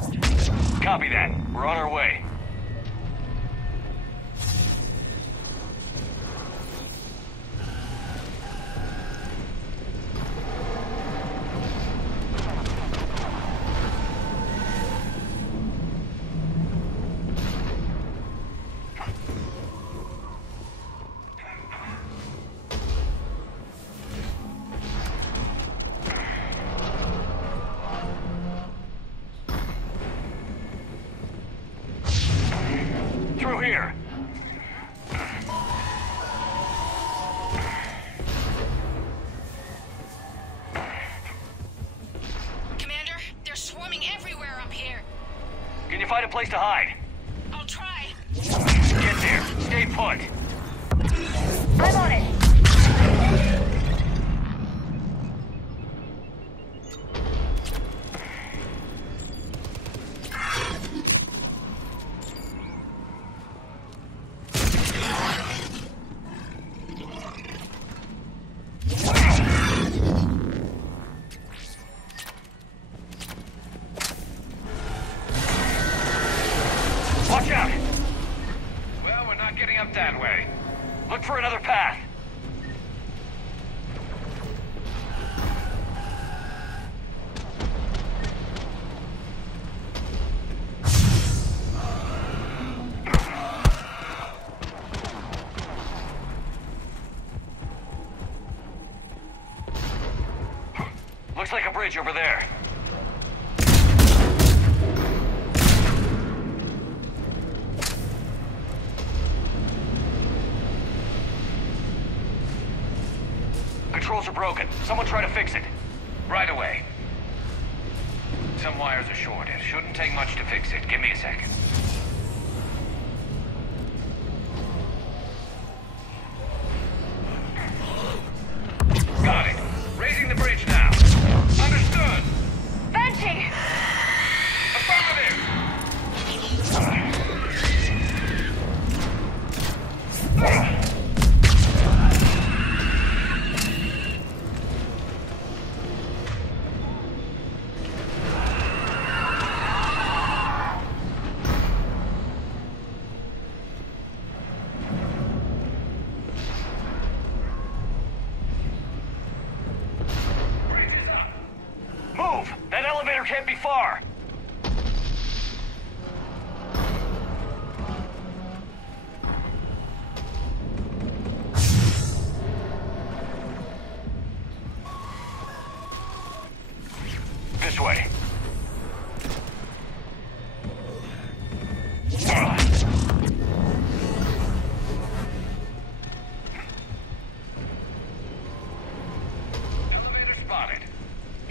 Copy that. We're on our way. Through here. Commander, they're swarming everywhere up here. Can you find a place to hide? I'll try. Get there. Stay put. I'm on it. Watch out! Well, we're not getting up that way. Look for another path. Looks like a bridge over there. Controls are broken. Someone try to fix it. Right away. Some wires are shorted. Shouldn't take much to fix it. Give me a second. Got it. Raising the bridge now. Understood. Benching! Affirmative. Move! That elevator can't be far! This way.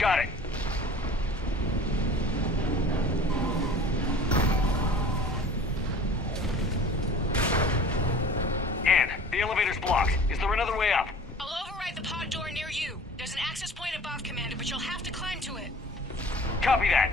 Got it. Ann, the elevator's blocked. Is there another way up? I'll override the pod door near you. There's an access point above, Commander, but you'll have to climb to it. Copy that.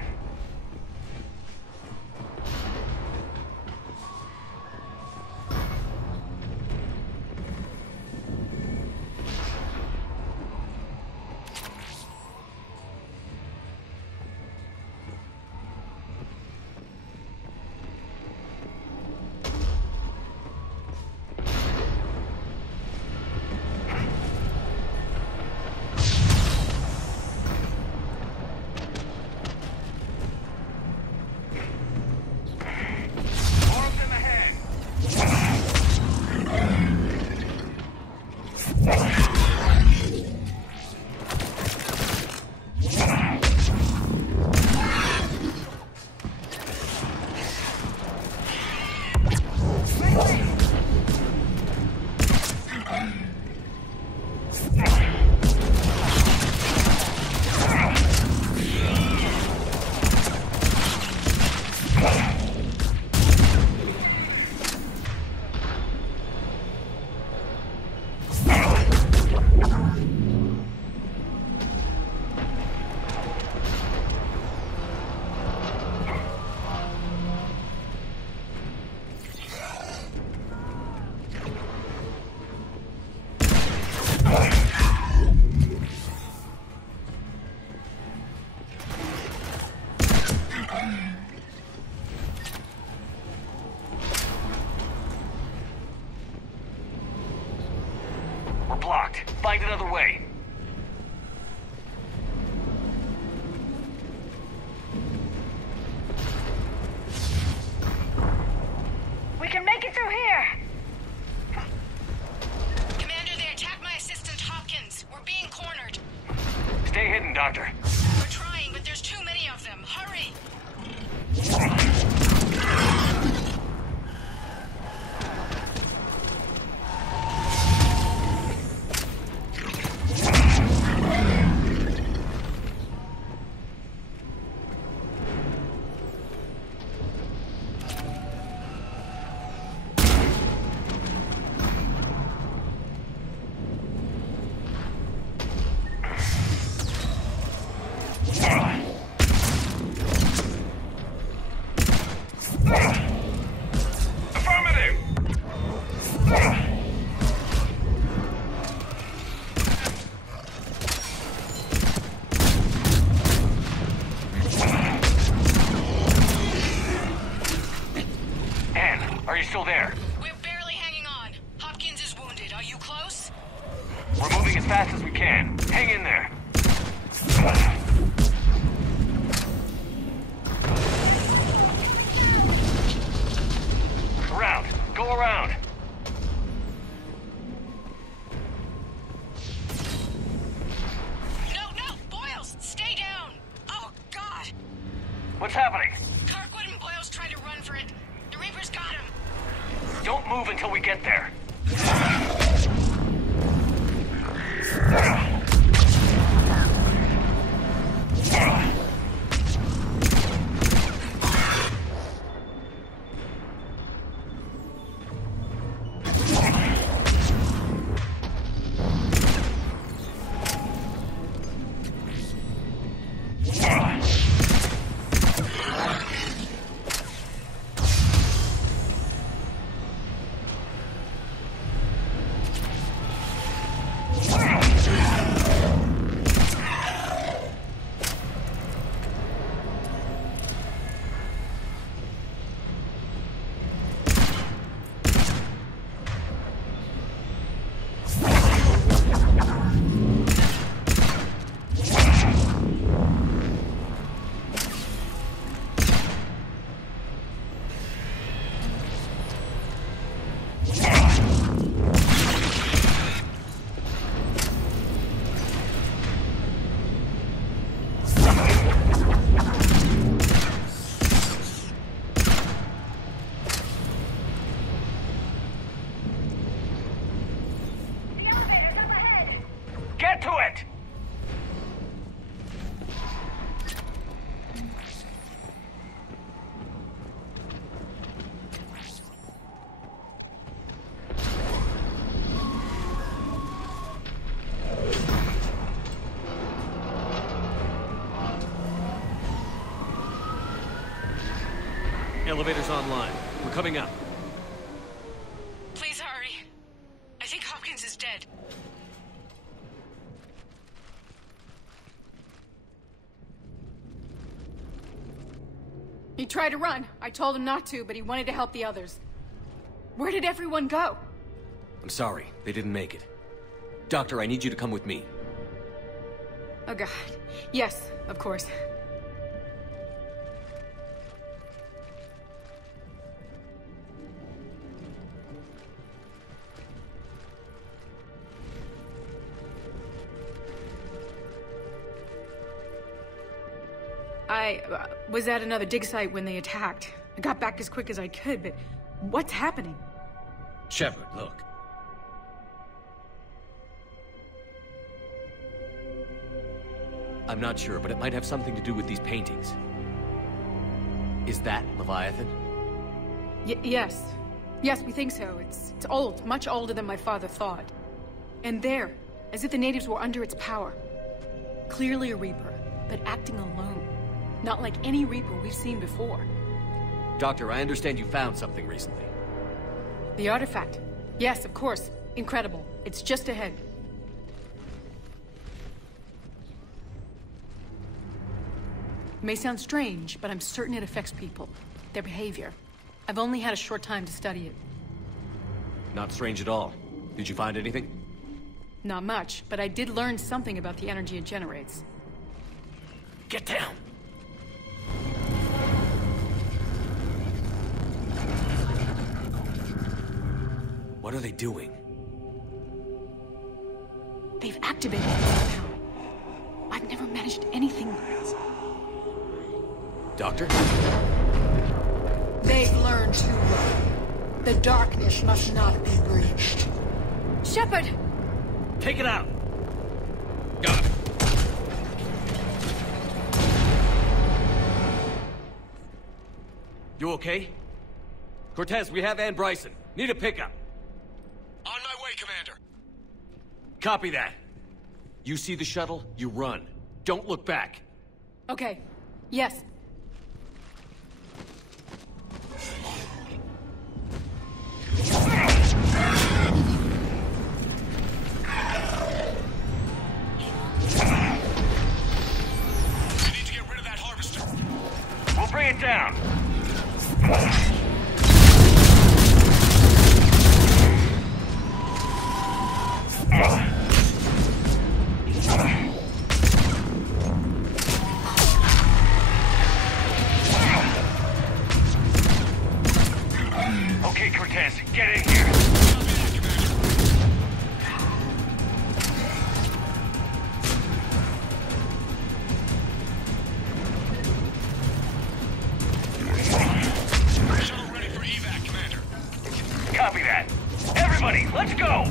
We're blocked. Find another way. We can make it through here! Commander, they attacked my assistant, Hopkins. We're being cornered. Stay hidden, Doctor. We're trying, but there's too many of them. Hurry! Are you still there? We're barely hanging on. Hopkins is wounded. Are you close? We're moving as fast as we can. Hang in there. Around. Go around. No! Boyles! Stay down! Oh, God! What's happening? Kirkwood and Boyles tried to run for it. The Reapers got him. Don't move until we get there. Elevator's online. We're coming up. Please hurry. I think Hopkins is dead. He tried to run. I told him not to, but he wanted to help the others. Where did everyone go? I'm sorry, they didn't make it. Doctor, I need you to come with me. Oh god. Yes, of course. I was at another dig site when they attacked. I got back as quick as I could, but what's happening? Shepard, look. I'm not sure, but it might have something to do with these paintings. Is that Leviathan? Yes. Yes, we think so. It's old, much older than my father thought. And there, as if the natives were under its power. Clearly a Reaper, but acting alone. Not like any Reaper we've seen before. Doctor, I understand you found something recently. The artifact. Yes, of course. Incredible. It's just ahead. It may sound strange, but I'm certain it affects people. Their behavior. I've only had a short time to study it. Not strange at all. Did you find anything? Not much, but I did learn something about the energy it generates. Get down! What are they doing? They've activated it somehow. I've never managed anything. Doctor? They've learned too well. The darkness must not be breached. Shepard! Take it out! Got it. You okay? Cortez, we have Ann Bryson. Need a pickup. On my way, Commander. Copy that. You see the shuttle, you run. Don't look back. Okay. Yes. We need to get rid of that harvester. We'll bring it down. Okay, Cortez, get in here. Shuttle ready for evac, Commander. Copy that. Everybody, let's go!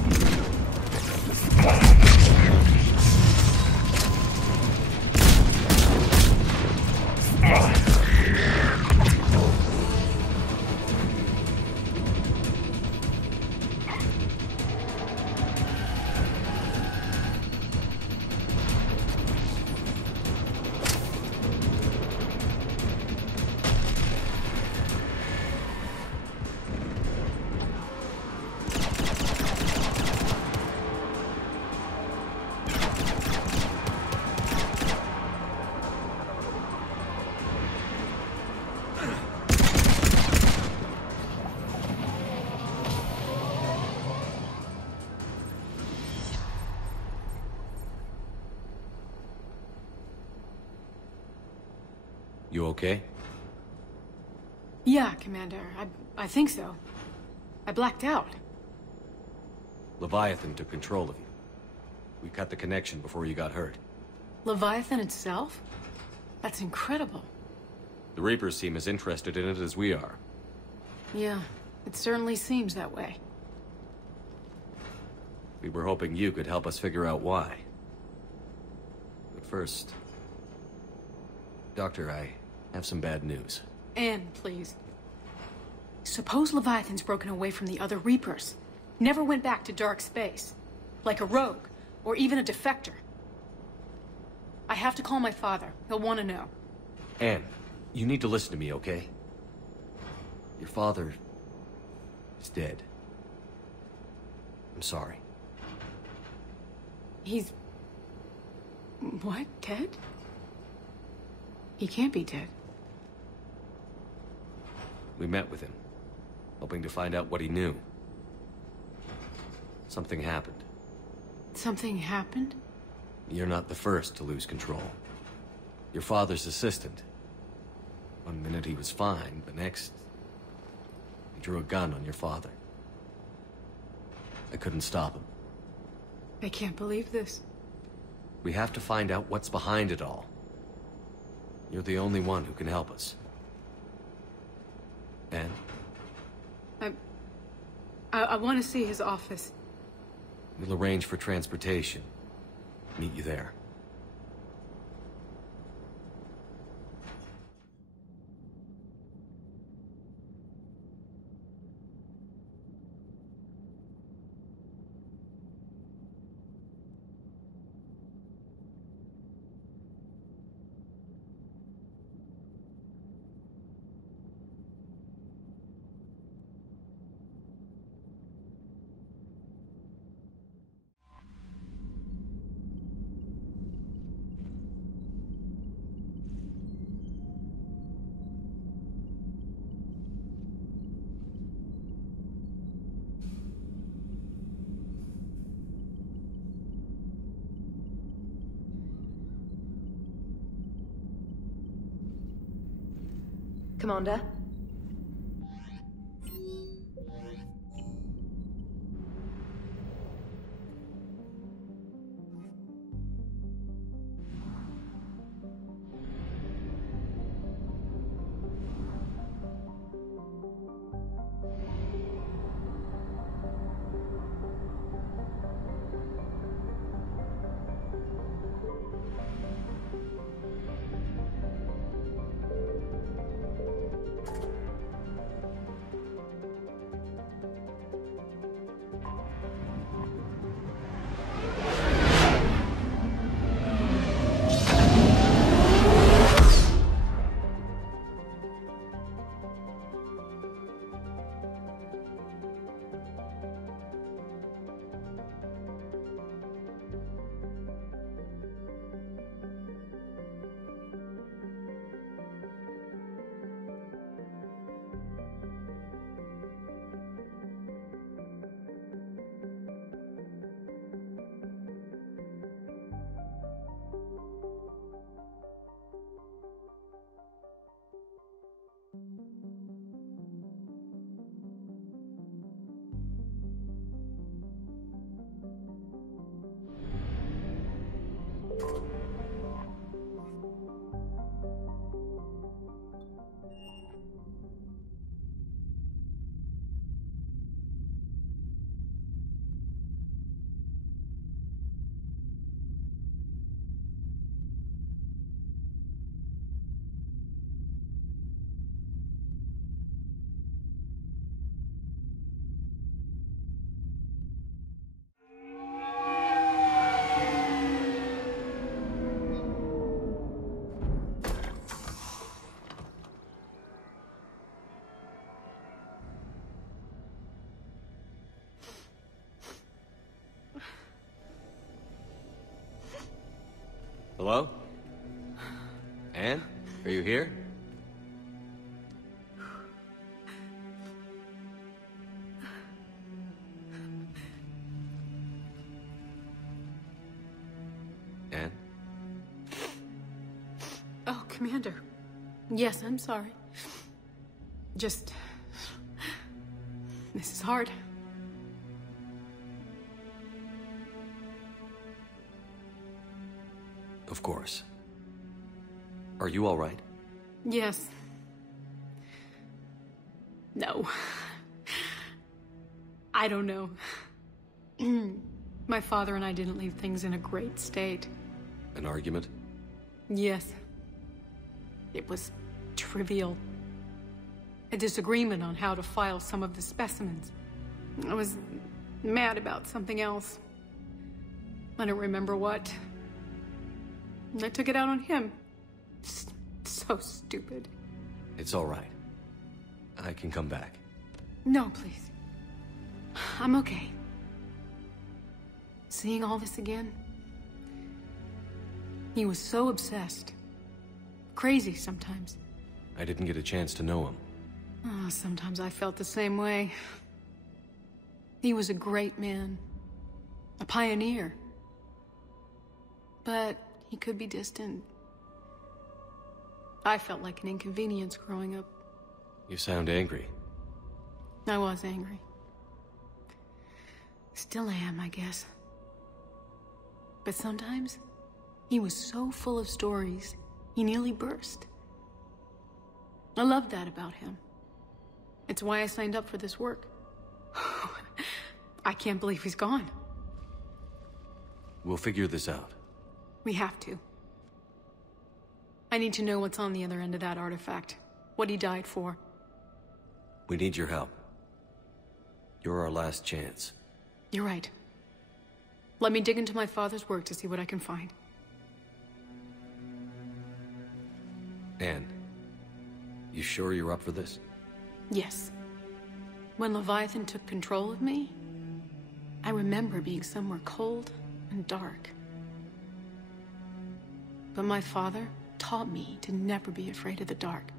You okay? Yeah, Commander. I think so. I blacked out. Leviathan took control of you. We cut the connection before you got hurt. Leviathan itself? That's incredible. The Reapers seem as interested in it as we are. Yeah, it certainly seems that way. We were hoping you could help us figure out why. But first... Doctor, I have some bad news. Anne, please. Suppose Leviathan's broken away from the other Reapers. Never went back to dark space. Like a rogue, or even a defector. I have to call my father. He'll want to know. Anne, you need to listen to me, okay? Your father is dead. I'm sorry. He's... what? Dead? He can't be dead. We met with him, hoping to find out what he knew. Something happened. Something happened? You're not the first to lose control. Your father's assistant. One minute he was fine, the next... he drew a gun on your father. I couldn't stop him. I can't believe this. We have to find out what's behind it all. You're the only one who can help us. And? I want to see his office. We'll arrange for transportation. Meet you there. Commander? Hello? Anne? Are you here? Anne? Oh, Commander. Yes, I'm sorry. Just... this is hard. Of course. Are you all right? Yes. No. I don't know. My father and I didn't leave things in a great state. An argument? Yes. It was trivial. A disagreement on how to file some of the specimens. I was mad about something else. I don't remember what. And I took it out on him. So stupid. It's all right. I can come back. No, please. I'm okay. Seeing all this again? He was so obsessed. Crazy sometimes. I didn't get a chance to know him. Oh, sometimes I felt the same way. He was a great man. A pioneer. But he could be distant. I felt like an inconvenience growing up. You sound angry. I was angry. Still am, I guess. But sometimes, he was so full of stories, he nearly burst. I loved that about him. It's why I signed up for this work. I can't believe he's gone. We'll figure this out. We have to. I need to know what's on the other end of that artifact. What he died for. We need your help. You're our last chance. You're right. Let me dig into my father's work to see what I can find. Anne, you sure you're up for this? Yes. When Leviathan took control of me, I remember being somewhere cold and dark. But my father taught me to never be afraid of the dark.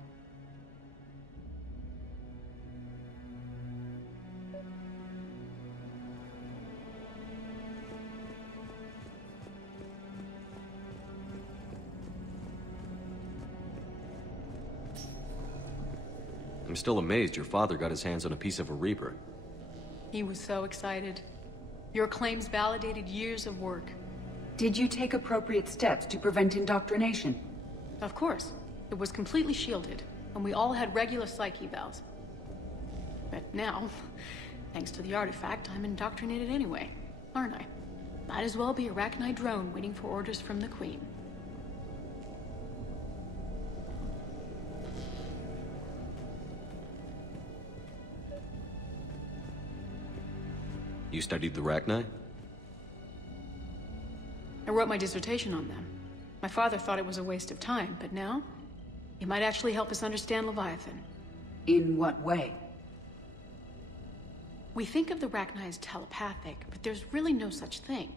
I'm still amazed your father got his hands on a piece of a Reaper. He was so excited. Your claims validated years of work. Did you take appropriate steps to prevent indoctrination? Of course. It was completely shielded, and we all had regular psych evals. But now, thanks to the artifact, I'm indoctrinated anyway, aren't I? Might as well be a Rachni drone waiting for orders from the Queen. You studied the Rachni? I wrote my dissertation on them. My father thought it was a waste of time, but now, it might actually help us understand Leviathan. In what way? We think of the Rachni as telepathic, but there's really no such thing.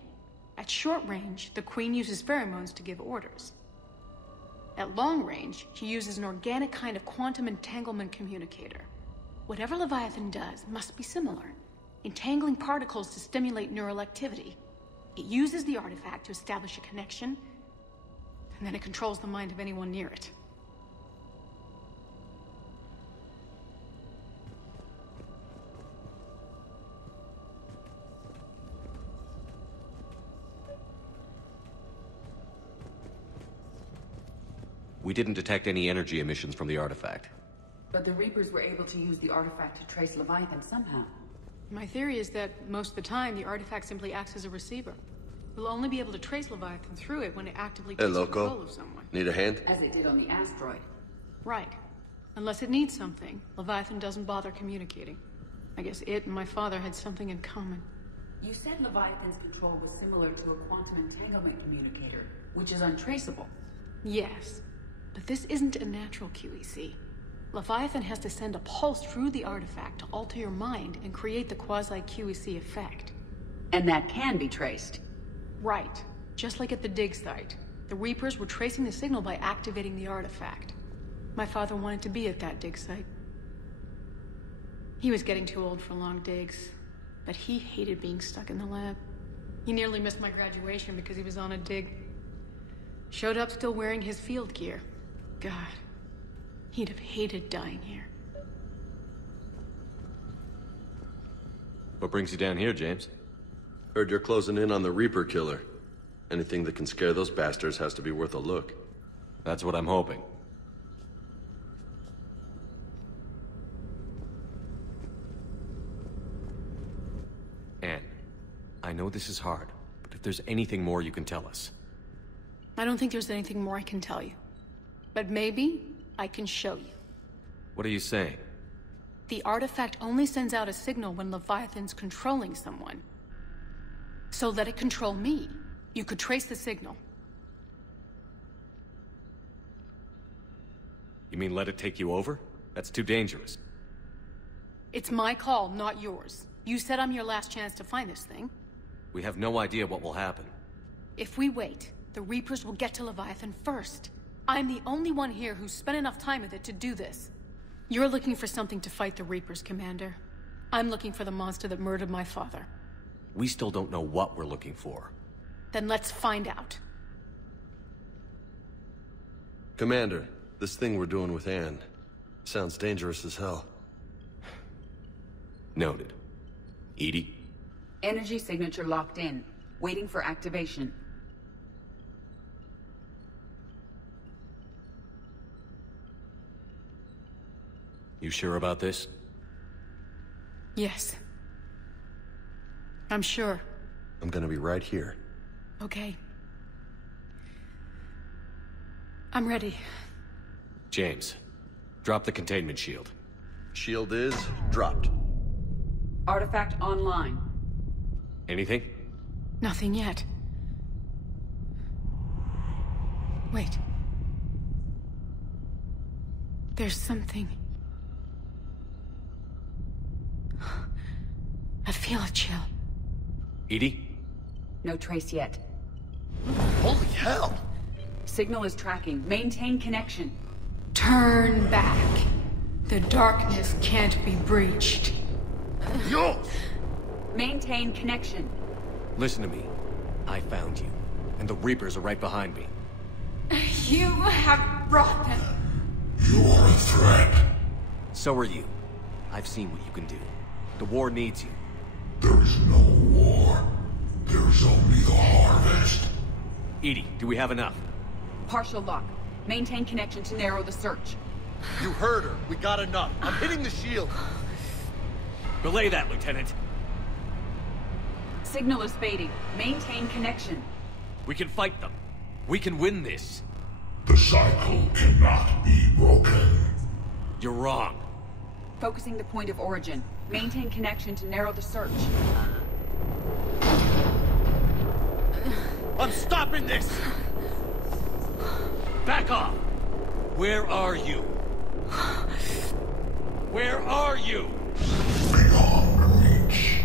At short range, the Queen uses pheromones to give orders. At long range, she uses an organic kind of quantum entanglement communicator. Whatever Leviathan does must be similar, entangling particles to stimulate neural activity. It uses the artifact to establish a connection, and then it controls the mind of anyone near it. We didn't detect any energy emissions from the artifact. But the Reapers were able to use the artifact to trace Leviathan somehow. My theory is that most of the time, the artifact simply acts as a receiver. We'll only be able to trace Leviathan through it when it actively takes control of someone. Need a hand? As it did on the asteroid. Right. Unless it needs something, Leviathan doesn't bother communicating. I guess it and my father had something in common. You said Leviathan's control was similar to a quantum entanglement communicator, which is untraceable. Yes, but this isn't a natural QEC. Leviathan has to send a pulse through the artifact to alter your mind and create the quasi-QEC effect. And that can be traced. Right. Just like at the dig site. The Reapers were tracing the signal by activating the artifact. My father wanted to be at that dig site. He was getting too old for long digs, but he hated being stuck in the lab. He nearly missed my graduation because he was on a dig. Showed up still wearing his field gear. God. He'd have hated dying here. What brings you down here, James? Heard you're closing in on the Reaper killer. Anything that can scare those bastards has to be worth a look. That's what I'm hoping. Anne, I know this is hard, but if there's anything more you can tell us. I don't think there's anything more I can tell you. But maybe I can show you. What are you saying? The artifact only sends out a signal when Leviathan's controlling someone. So let it control me. You could trace the signal. You mean let it take you over? That's too dangerous. It's my call, not yours. You said I'm your last chance to find this thing. We have no idea what will happen. If we wait, the Reapers will get to Leviathan first. I'm the only one here who's spent enough time with it to do this. You're looking for something to fight the Reapers, Commander. I'm looking for the monster that murdered my father. We still don't know what we're looking for. Then let's find out. Commander, this thing we're doing with Anne sounds dangerous as hell. Noted. EDI? Energy signature locked in. Waiting for activation. You sure about this? Yes. I'm sure. I'm gonna be right here. Okay. I'm ready. James, drop the containment shield. Shield is dropped. Artifact online. Anything? Nothing yet. Wait. There's something. I feel a chill. EDI? No trace yet. Holy hell! Signal is tracking. Maintain connection. Turn back. The darkness can't be breached. Yo! Maintain connection. Listen to me. I found you, and the Reapers are right behind me. You have brought them. You are a threat. So are you. I've seen what you can do. The war needs you. There is no war. There is only the harvest. EDI, do we have enough? Partial lock. Maintain connection to narrow the search. You heard her. We got enough. I'm hitting the shield. Relay that, Lieutenant. Signal is fading. Maintain connection. We can fight them. We can win this. The cycle cannot be broken. You're wrong. Focusing the point of origin. Maintain connection to narrow the search. I'm stopping this! Back off! Where are you? Where are you? Beyond reach.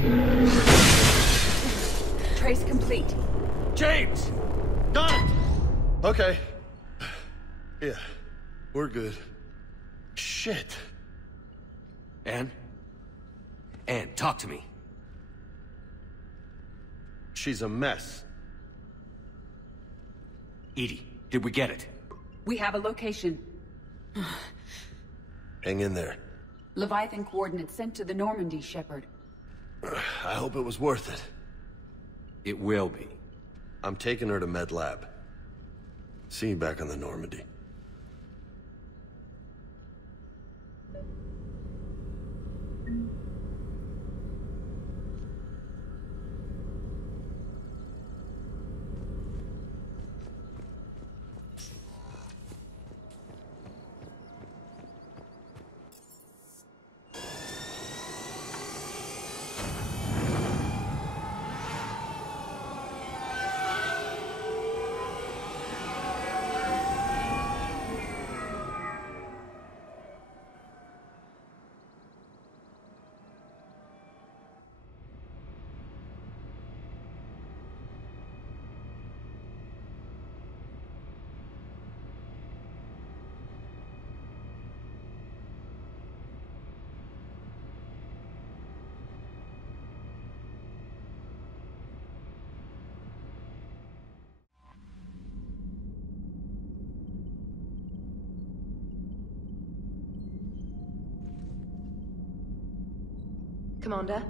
Trace complete. James! Got it! Okay. Yeah, we're good. Shit. Anne? Anne, talk to me. She's a mess. EDI, did we get it? We have a location. Hang in there. Leviathan coordinates sent to the Normandy, Shepard. I hope it was worth it. It will be. I'm taking her to Med Lab. See you back on the Normandy. Commander?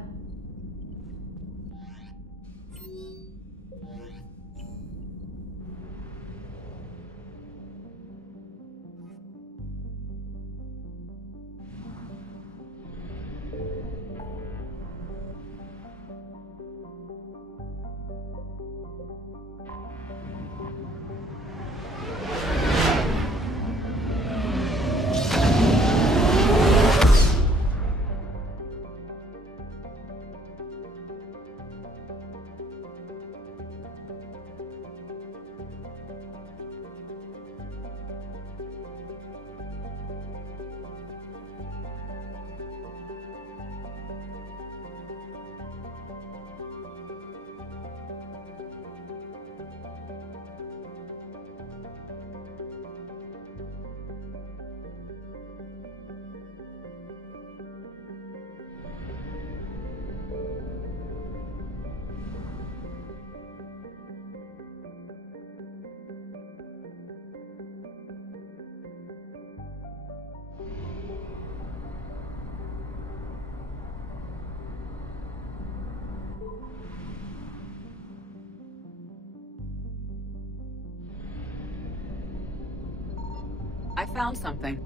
I found something.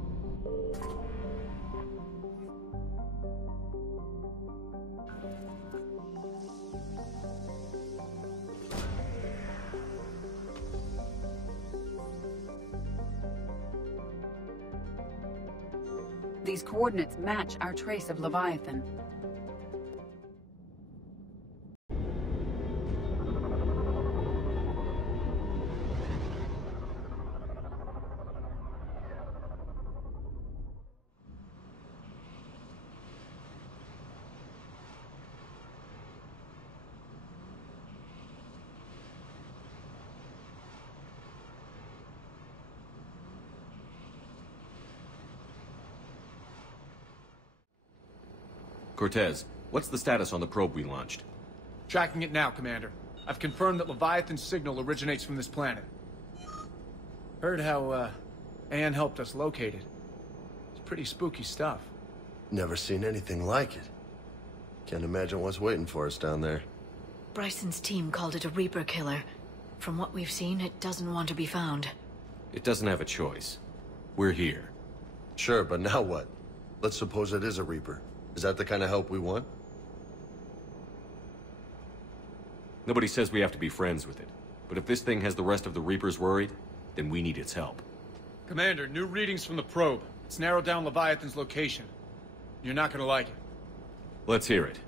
These coordinates match our trace of Leviathan. Cortez, what's the status on the probe we launched? Tracking it now, Commander. I've confirmed that Leviathan's signal originates from this planet. Heard how, Anne helped us locate it. It's pretty spooky stuff. Never seen anything like it. Can't imagine what's waiting for us down there. Bryson's team called it a Reaper killer. From what we've seen, it doesn't want to be found. It doesn't have a choice. We're here. Sure, but now what? Let's suppose it is a Reaper. Is that the kind of help we want? Nobody says we have to be friends with it. But if this thing has the rest of the Reapers worried, then we need its help. Commander, new readings from the probe. It's narrowed down Leviathan's location. You're not gonna like it. Let's hear it.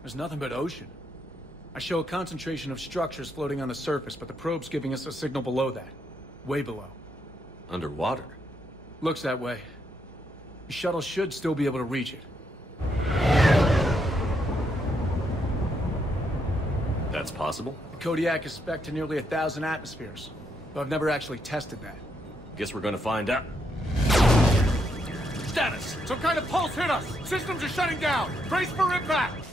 There's nothing but ocean. I show a concentration of structures floating on the surface, but the probe's giving us a signal below that. Way below. Underwater? Looks that way. The shuttle should still be able to reach it. That's possible? The Kodiak is spec'd to nearly 1,000 atmospheres, but I've never actually tested that. Guess we're gonna find out. Status! Some kind of pulse hit us! Systems are shutting down! Brace for impact!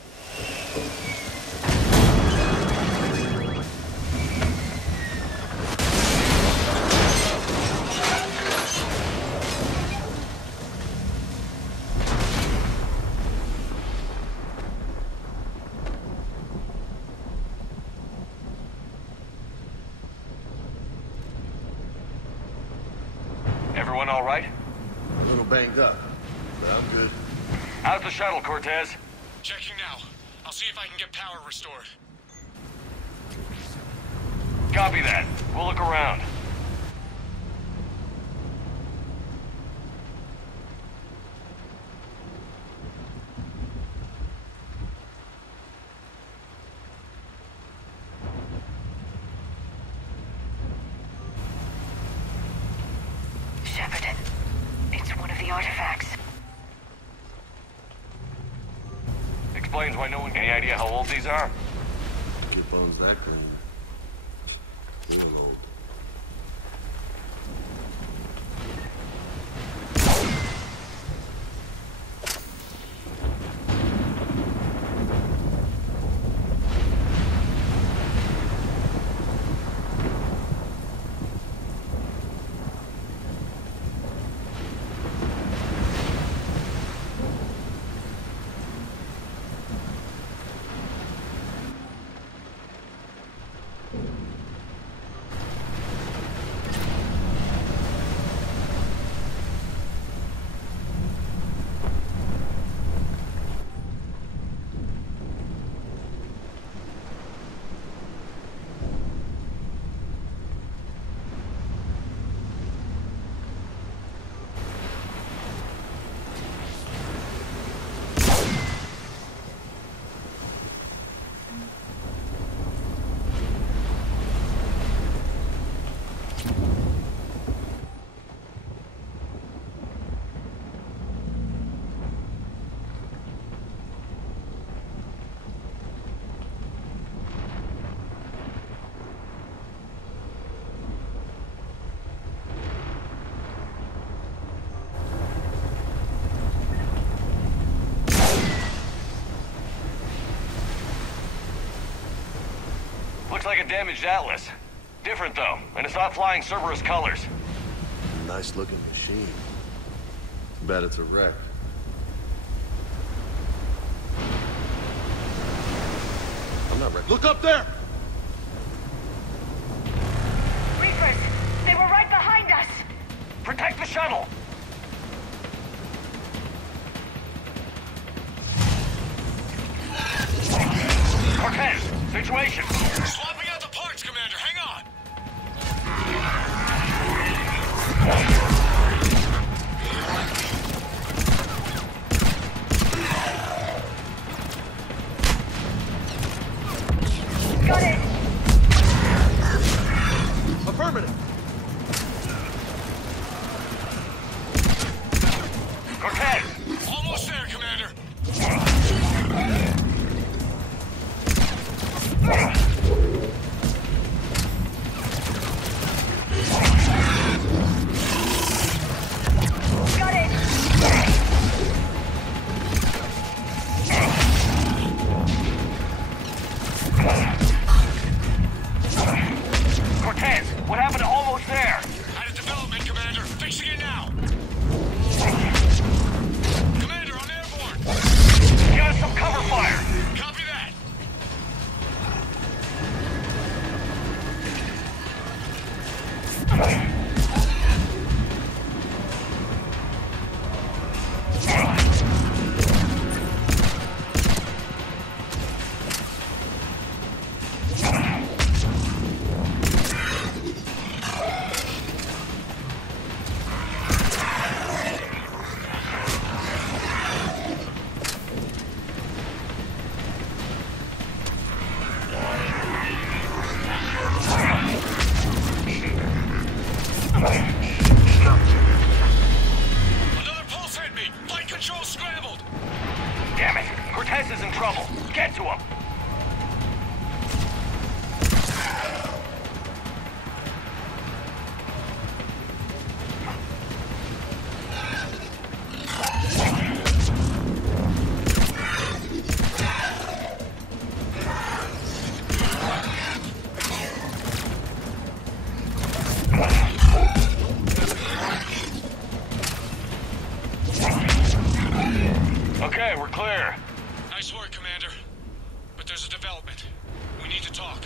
Everyone all right? A little banged up, but I'm good. How's the shuttle, Cortez? Checking now. I'll see if I can get power restored. Copy that. We'll look around. Shepard, it's one of the artifacts. Explains why no one... Any idea how old these are? Get bones that granular. Feeling old. Looks like a damaged Atlas. Different, though, and it's not flying Cerberus colors. Nice looking machine. Too bad it's a wreck. I'm not ready. Look up there! Reapers! They were right behind us! Protect the shuttle! Cortez, situation! Swapping out the parts, Commander. Hang on! Got it! Affirmative! Cortez! Almost there, Commander. Got it! Cortez, what happened to almost there? Out of development, Commander. Fixing it now. Commander, I'm airborne. Give us some cover fire! Copy that. Another pulse hit me. Flight control scrambled. Damn it! Cortez is in trouble. Get to him! Okay, we're clear. Nice work, Commander. But there's a development. We need to talk.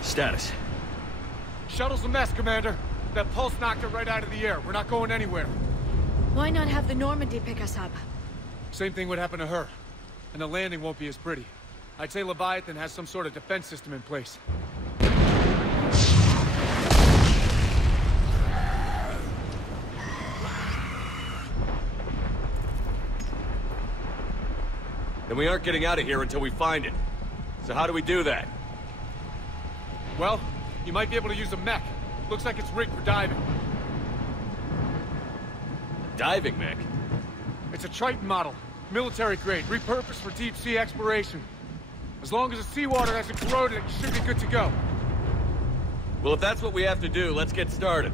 Status. Shuttle's a mess, Commander. That pulse knocked it right out of the air. We're not going anywhere. Why not have the Normandy pick us up? Same thing would happen to her. And the landing won't be as pretty. I'd say Leviathan has some sort of defense system in place. Then we aren't getting out of here until we find it. So how do we do that? Well, you might be able to use a mech. Looks like it's rigged for diving. Diving mech? It's a Triton model. Military grade, repurposed for deep sea exploration. As long as the seawater hasn't corroded it, you should be good to go. Well, if that's what we have to do, let's get started.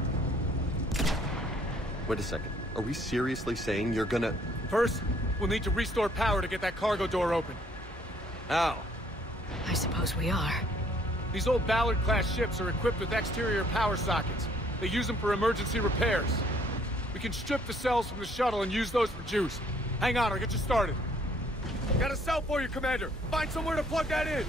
Wait a second. Are we seriously saying you're gonna... First, we'll need to restore power to get that cargo door open. How? I suppose we are. These old Ballard-class ships are equipped with exterior power sockets. They use them for emergency repairs. We can strip the cells from the shuttle and use those for juice. Hang on, I'll get you started. Got a cell for you, Commander. Find somewhere to plug that in.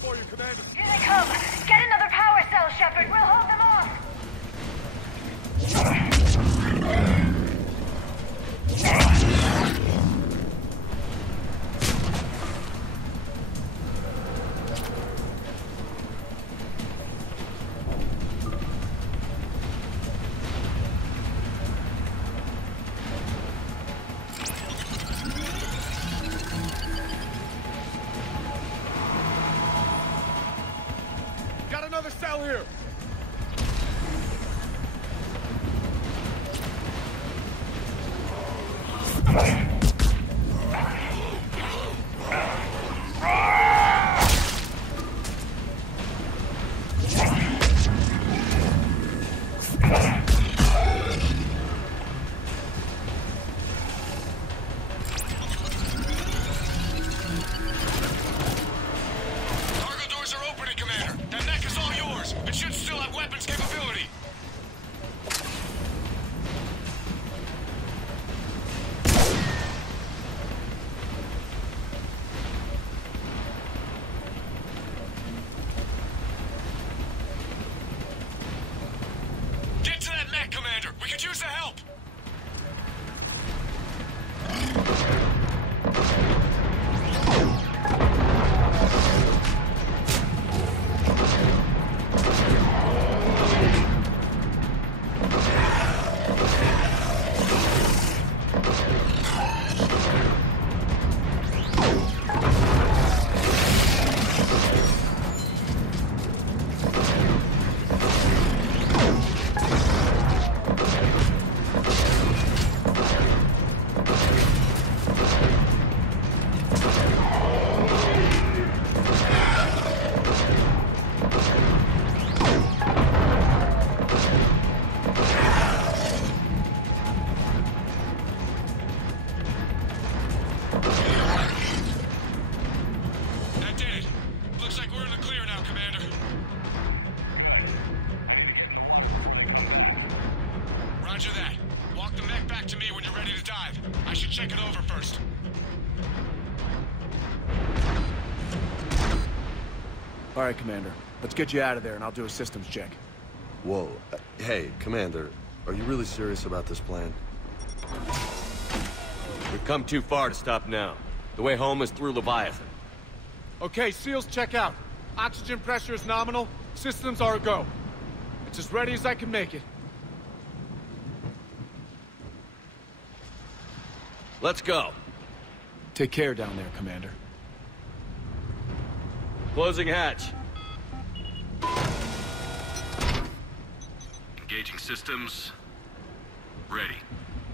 For you, Commander. Here they come! Get another power cell, Shepard! We'll hold them off! Got another cell here! All right, Commander. Let's get you out of there, and I'll do a systems check. Whoa. Hey, Commander, are you really serious about this plan? We've come too far to stop now. The way home is through Leviathan. Okay, SEALs, check out. Oxygen pressure is nominal. Systems are a go. It's as ready as I can make it. Let's go. Take care down there, Commander. Closing hatch. Engaging systems. Ready.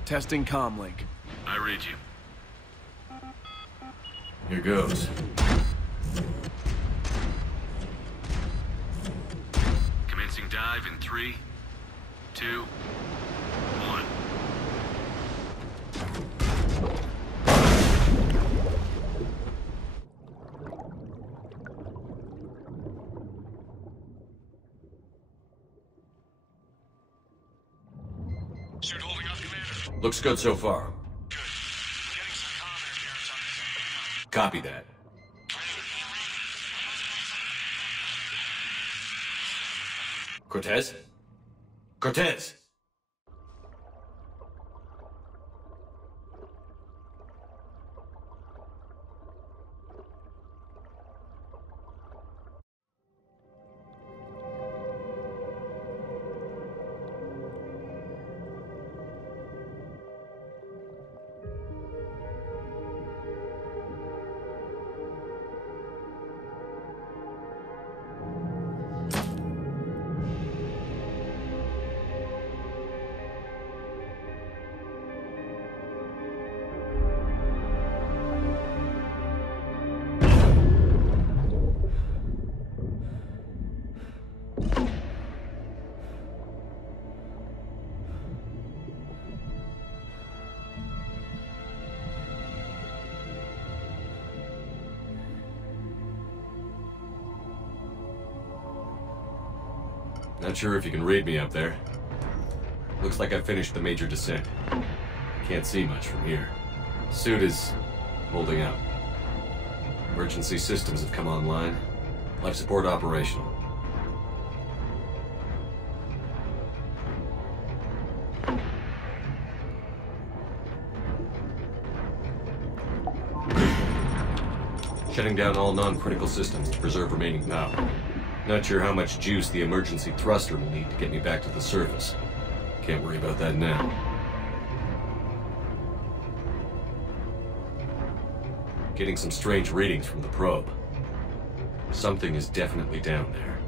Testing comlink. I read you. Here goes. Commencing dive in 3, 2, 1. Suit holding up, Commander. Looks good so far. Good. Getting some comm interference on the same time. Copy that. Cortez? Cortez! Not sure if you can read me up there. Looks like I finished the major descent. Can't see much from here. Suit is holding out. Emergency systems have come online. Life support operational. Shutting down all non-critical systems to preserve remaining power. Not sure how much juice the emergency thruster will need to get me back to the surface. Can't worry about that now. Getting some strange readings from the probe. Something is definitely down there.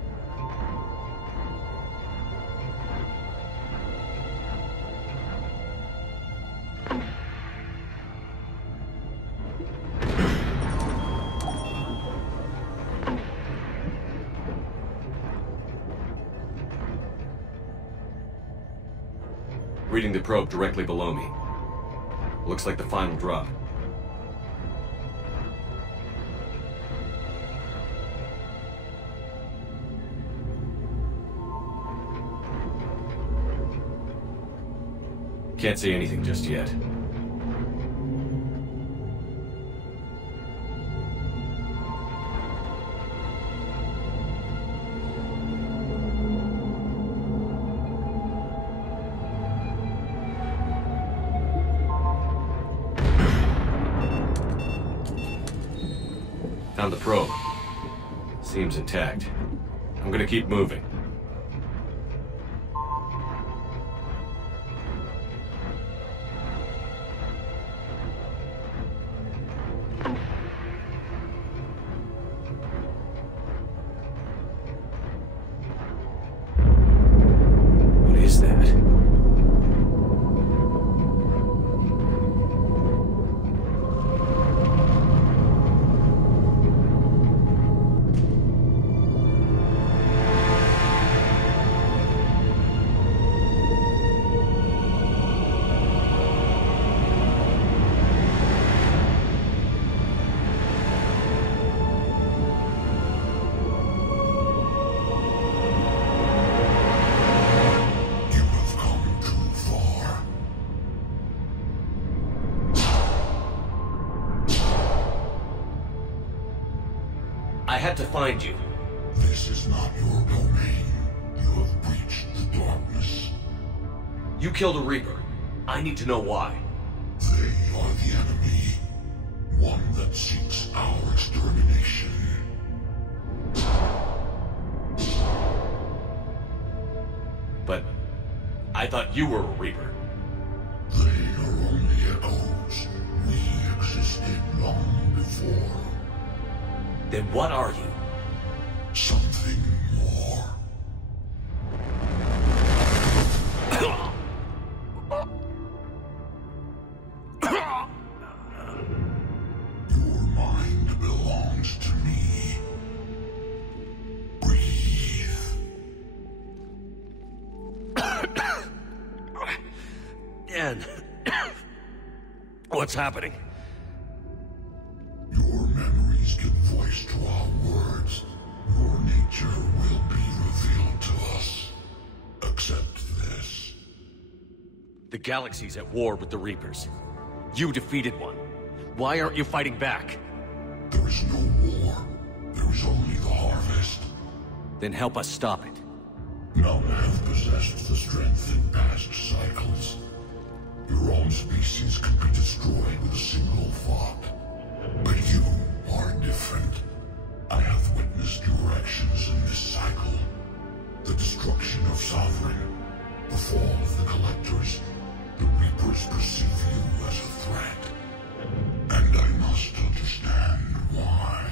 Reading the probe directly below me. Looks like the final drop. Can't see anything just yet. Found the probe. Seems intact. I'm gonna keep moving. What is that? I had to find you. This is not your domain. You have breached the darkness. You killed a Reaper. I need to know why. They are the enemy. One that seeks our extermination. But I thought you were a Reaper. They are only echoes. We existed long before. Then what are you? Something more. Your mind belongs to me. Breathe. Dan. What's happening? Your memories give voice to our words. Your nature will be revealed to us. Accept this. The galaxy's at war with the Reapers. You defeated one. Why aren't you fighting back? There is no war. There is only the harvest. Then help us stop it. None have possessed the strength in past cycles. Your own species can be destroyed with a single thought. But you are different. I have witnessed your actions in this cycle. The destruction of Sovereign, the fall of the Collectors. The Reapers perceive you as a threat. And I must understand why.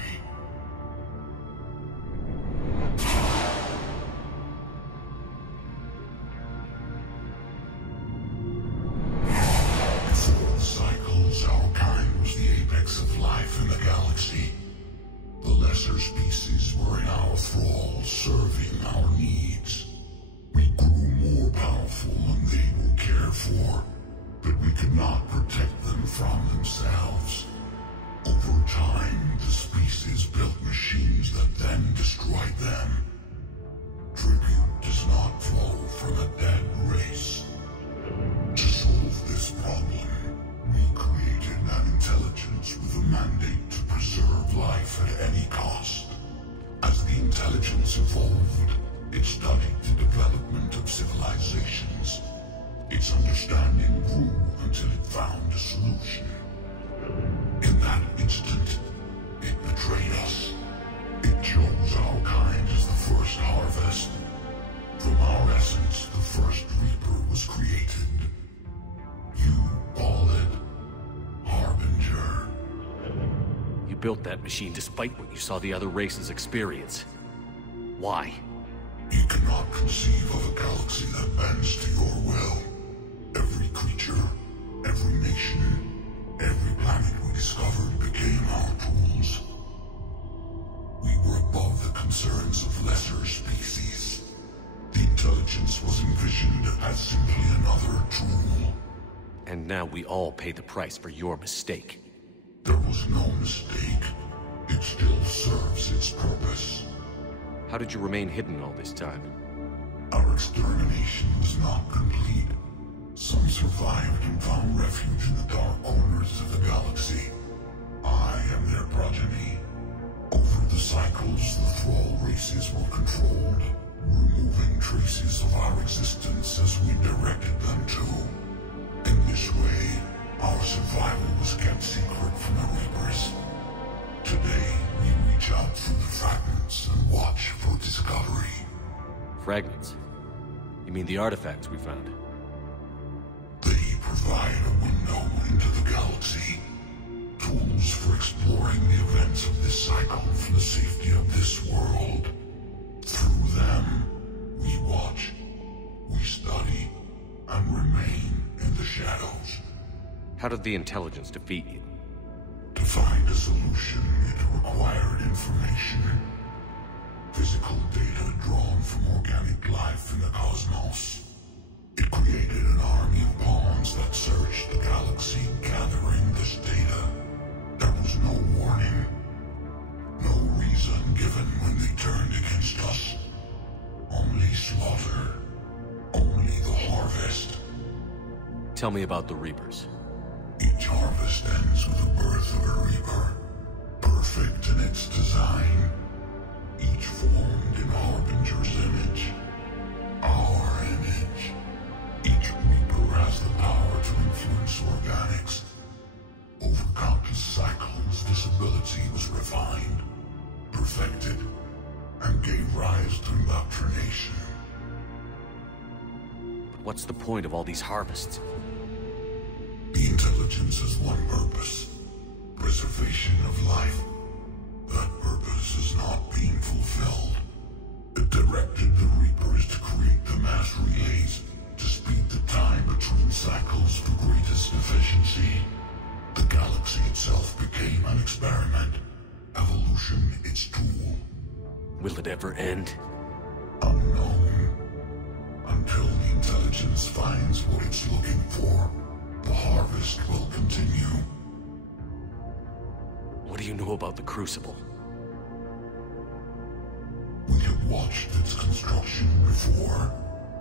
Before the cycles, our kind was the apex of life in the galaxy. The lesser species were in our thrall, serving our needs. We grew more powerful and they were cared for, but we could not protect them from themselves. Over time, the species built machines that then destroyed them. Tribute does not flow from a dead race. To solve this problem, we created an intelligence with a mandate to preserve life at any cost. As the intelligence evolved, it studied the development of civilizations. Its understanding grew until it found a solution. In that instant, it betrayed us. It chose our kind as the first harvest. From our essence, the first Reaper was created. You call it Harbinger. You built that machine despite what you saw the other races experience. Why? You cannot conceive of a galaxy that bends to your will. Every creature, every nation, every planet we discovered became our tools. We were above the concerns of lesser species. The intelligence was envisioned as simply another tool. And now we all pay the price for your mistake. There was no mistake. It still serves its purpose. How did you remain hidden all this time? Our extermination was not complete. Some survived and found refuge in the dark corners of the galaxy. I am their progeny. Over the cycles, the Thrall races were controlled, removing traces of our existence as we directed them to. In this way, our survival was kept secret from the Reapers. Today, we reach out through the fragments and watch for discovery. Fragments? You mean the artifacts we found? They provide a window into the galaxy. Tools for exploring the events of this cycle from the safety of this world. Through them, we watch, we study, and remain in the shadows. How did the intelligence defeat you? To find a solution, it required information. Physical data drawn from organic life in the cosmos. It created an army of pawns that searched the galaxy, gathering this data. There was no warning. No reason given when they turned against us. Only slaughter. Only the harvest. Tell me about the Reapers. Each harvest ends with the birth of a Reaper. Perfect in its design. Each formed in Harbinger's image. Our image. Each Reaper has the power to influence organics. Over countless cycles, this ability was refined, perfected, and gave rise to indoctrination. But what's the point of all these harvests? The intelligence has one purpose. Preservation of life. That purpose is not being fulfilled. It directed the Reapers to create the mass relays to speed the time between cycles for greatest efficiency. The galaxy itself became an experiment. Evolution its tool. Will it ever end? Unknown. Until the intelligence finds what it's looking for, the harvest will continue. What do you know about the Crucible? We have watched its construction before.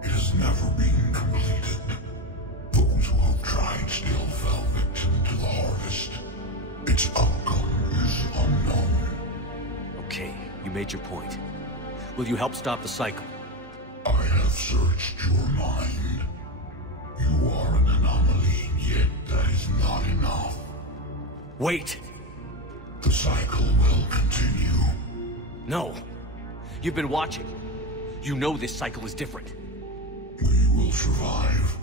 It has never been completed. Those who have tried still fell victim to the harvest. Its outcome is unknown. Okay, you made your point. Will you help stop the cycle? I have searched your mind. You are an anomaly, yet that is not enough. Wait! The cycle will continue. No. You've been watching. You know this cycle is different. We will survive.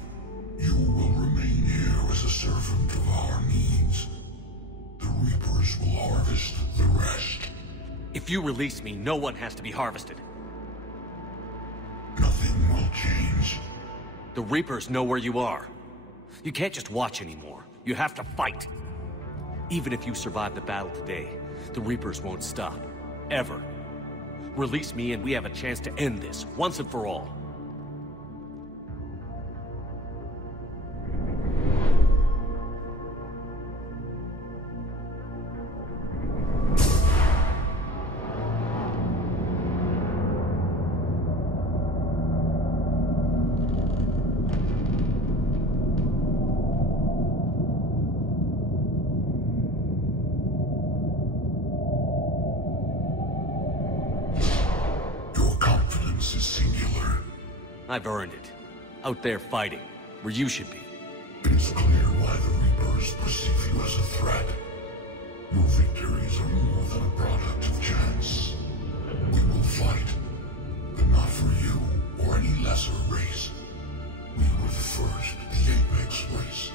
You will remain here as a servant of our needs. The Reapers will harvest the rest. If you release me, no one has to be harvested. Nothing will change. The Reapers know where you are. You can't just watch anymore. You have to fight. Even if you survive the battle today, the Reapers won't stop. Ever. Release me and we have a chance to end this, once and for all. I've earned it. Out there fighting, where you should be. It is clear why the Reapers perceive you as a threat. Your victories are more than a product of chance. We will fight, but not for you or any lesser race. We were the first, the Apex race.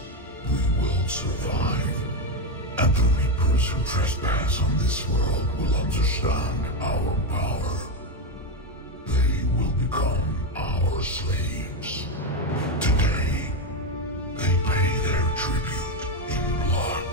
We will survive. And the Reapers who trespass on this world will understand our power. They will become our slaves. Today, they pay their tribute in blood.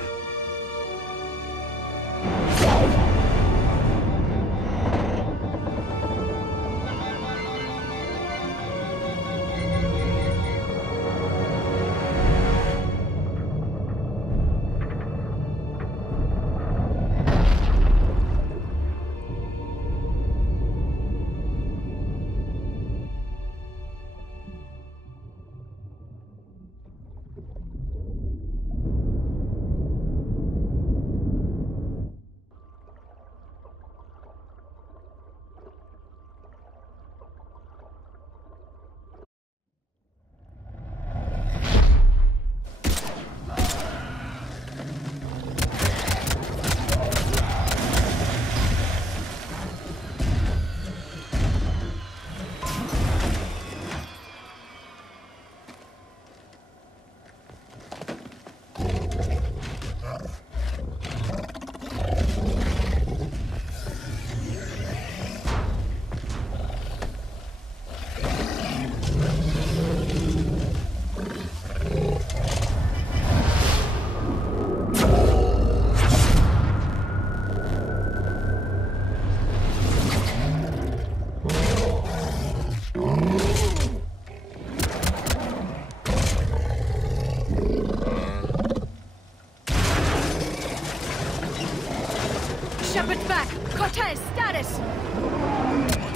Cortez, status! We're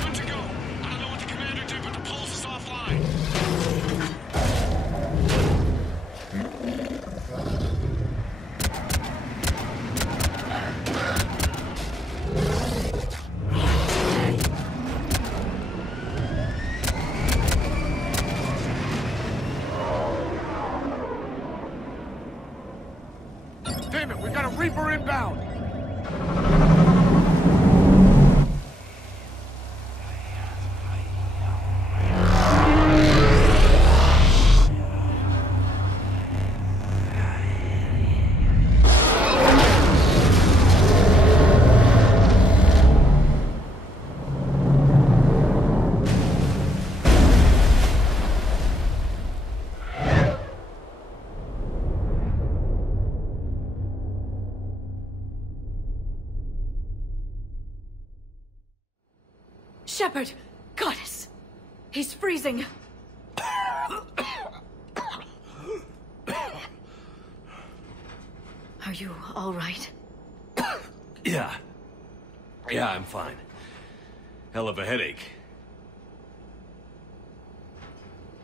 good to go. I don't know what the commander did, but the pulse is offline. Damn it, we got a Reaper inbound! Shepard! Goddess! He's freezing! Are you all right? Yeah. Yeah, I'm fine. Hell of a headache.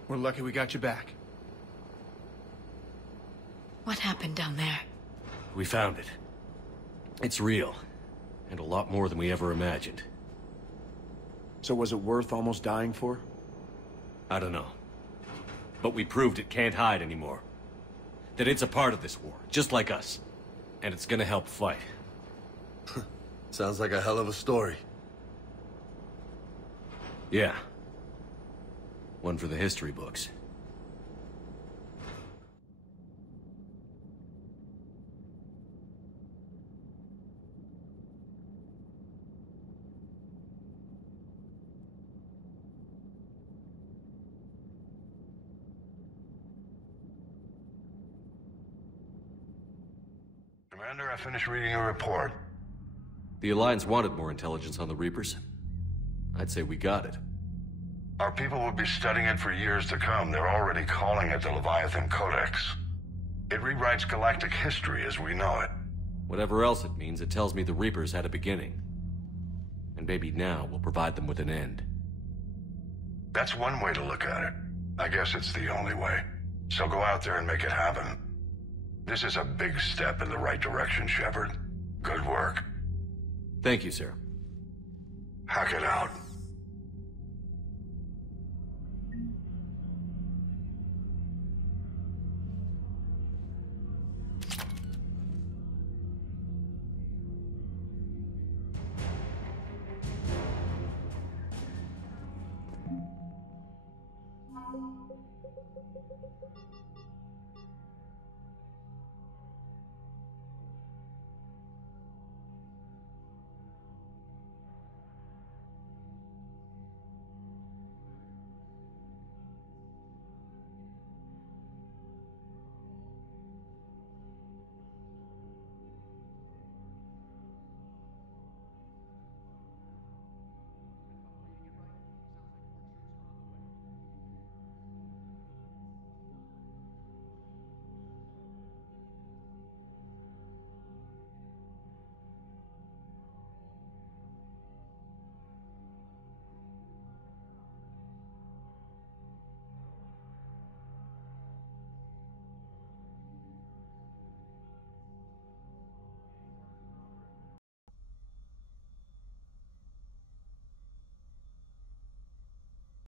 We're lucky we got you back. What happened down there? We found it. It's real. And a lot more than we ever imagined. So was it worth almost dying for? I don't know. But we proved it can't hide anymore. That it's a part of this war, just like us. And it's gonna help fight. Sounds like a hell of a story. Yeah. One for the history books. Commander, I finished reading your report. The Alliance wanted more intelligence on the Reapers. I'd say we got it. Our people will be studying it for years to come. They're already calling it the Leviathan Codex. It rewrites galactic history as we know it. Whatever else it means, it tells me the Reapers had a beginning. And maybe now we'll provide them with an end. That's one way to look at it. I guess it's the only way. So go out there and make it happen. This is a big step in the right direction, Shepard. Good work. Thank you, sir. Hack it out.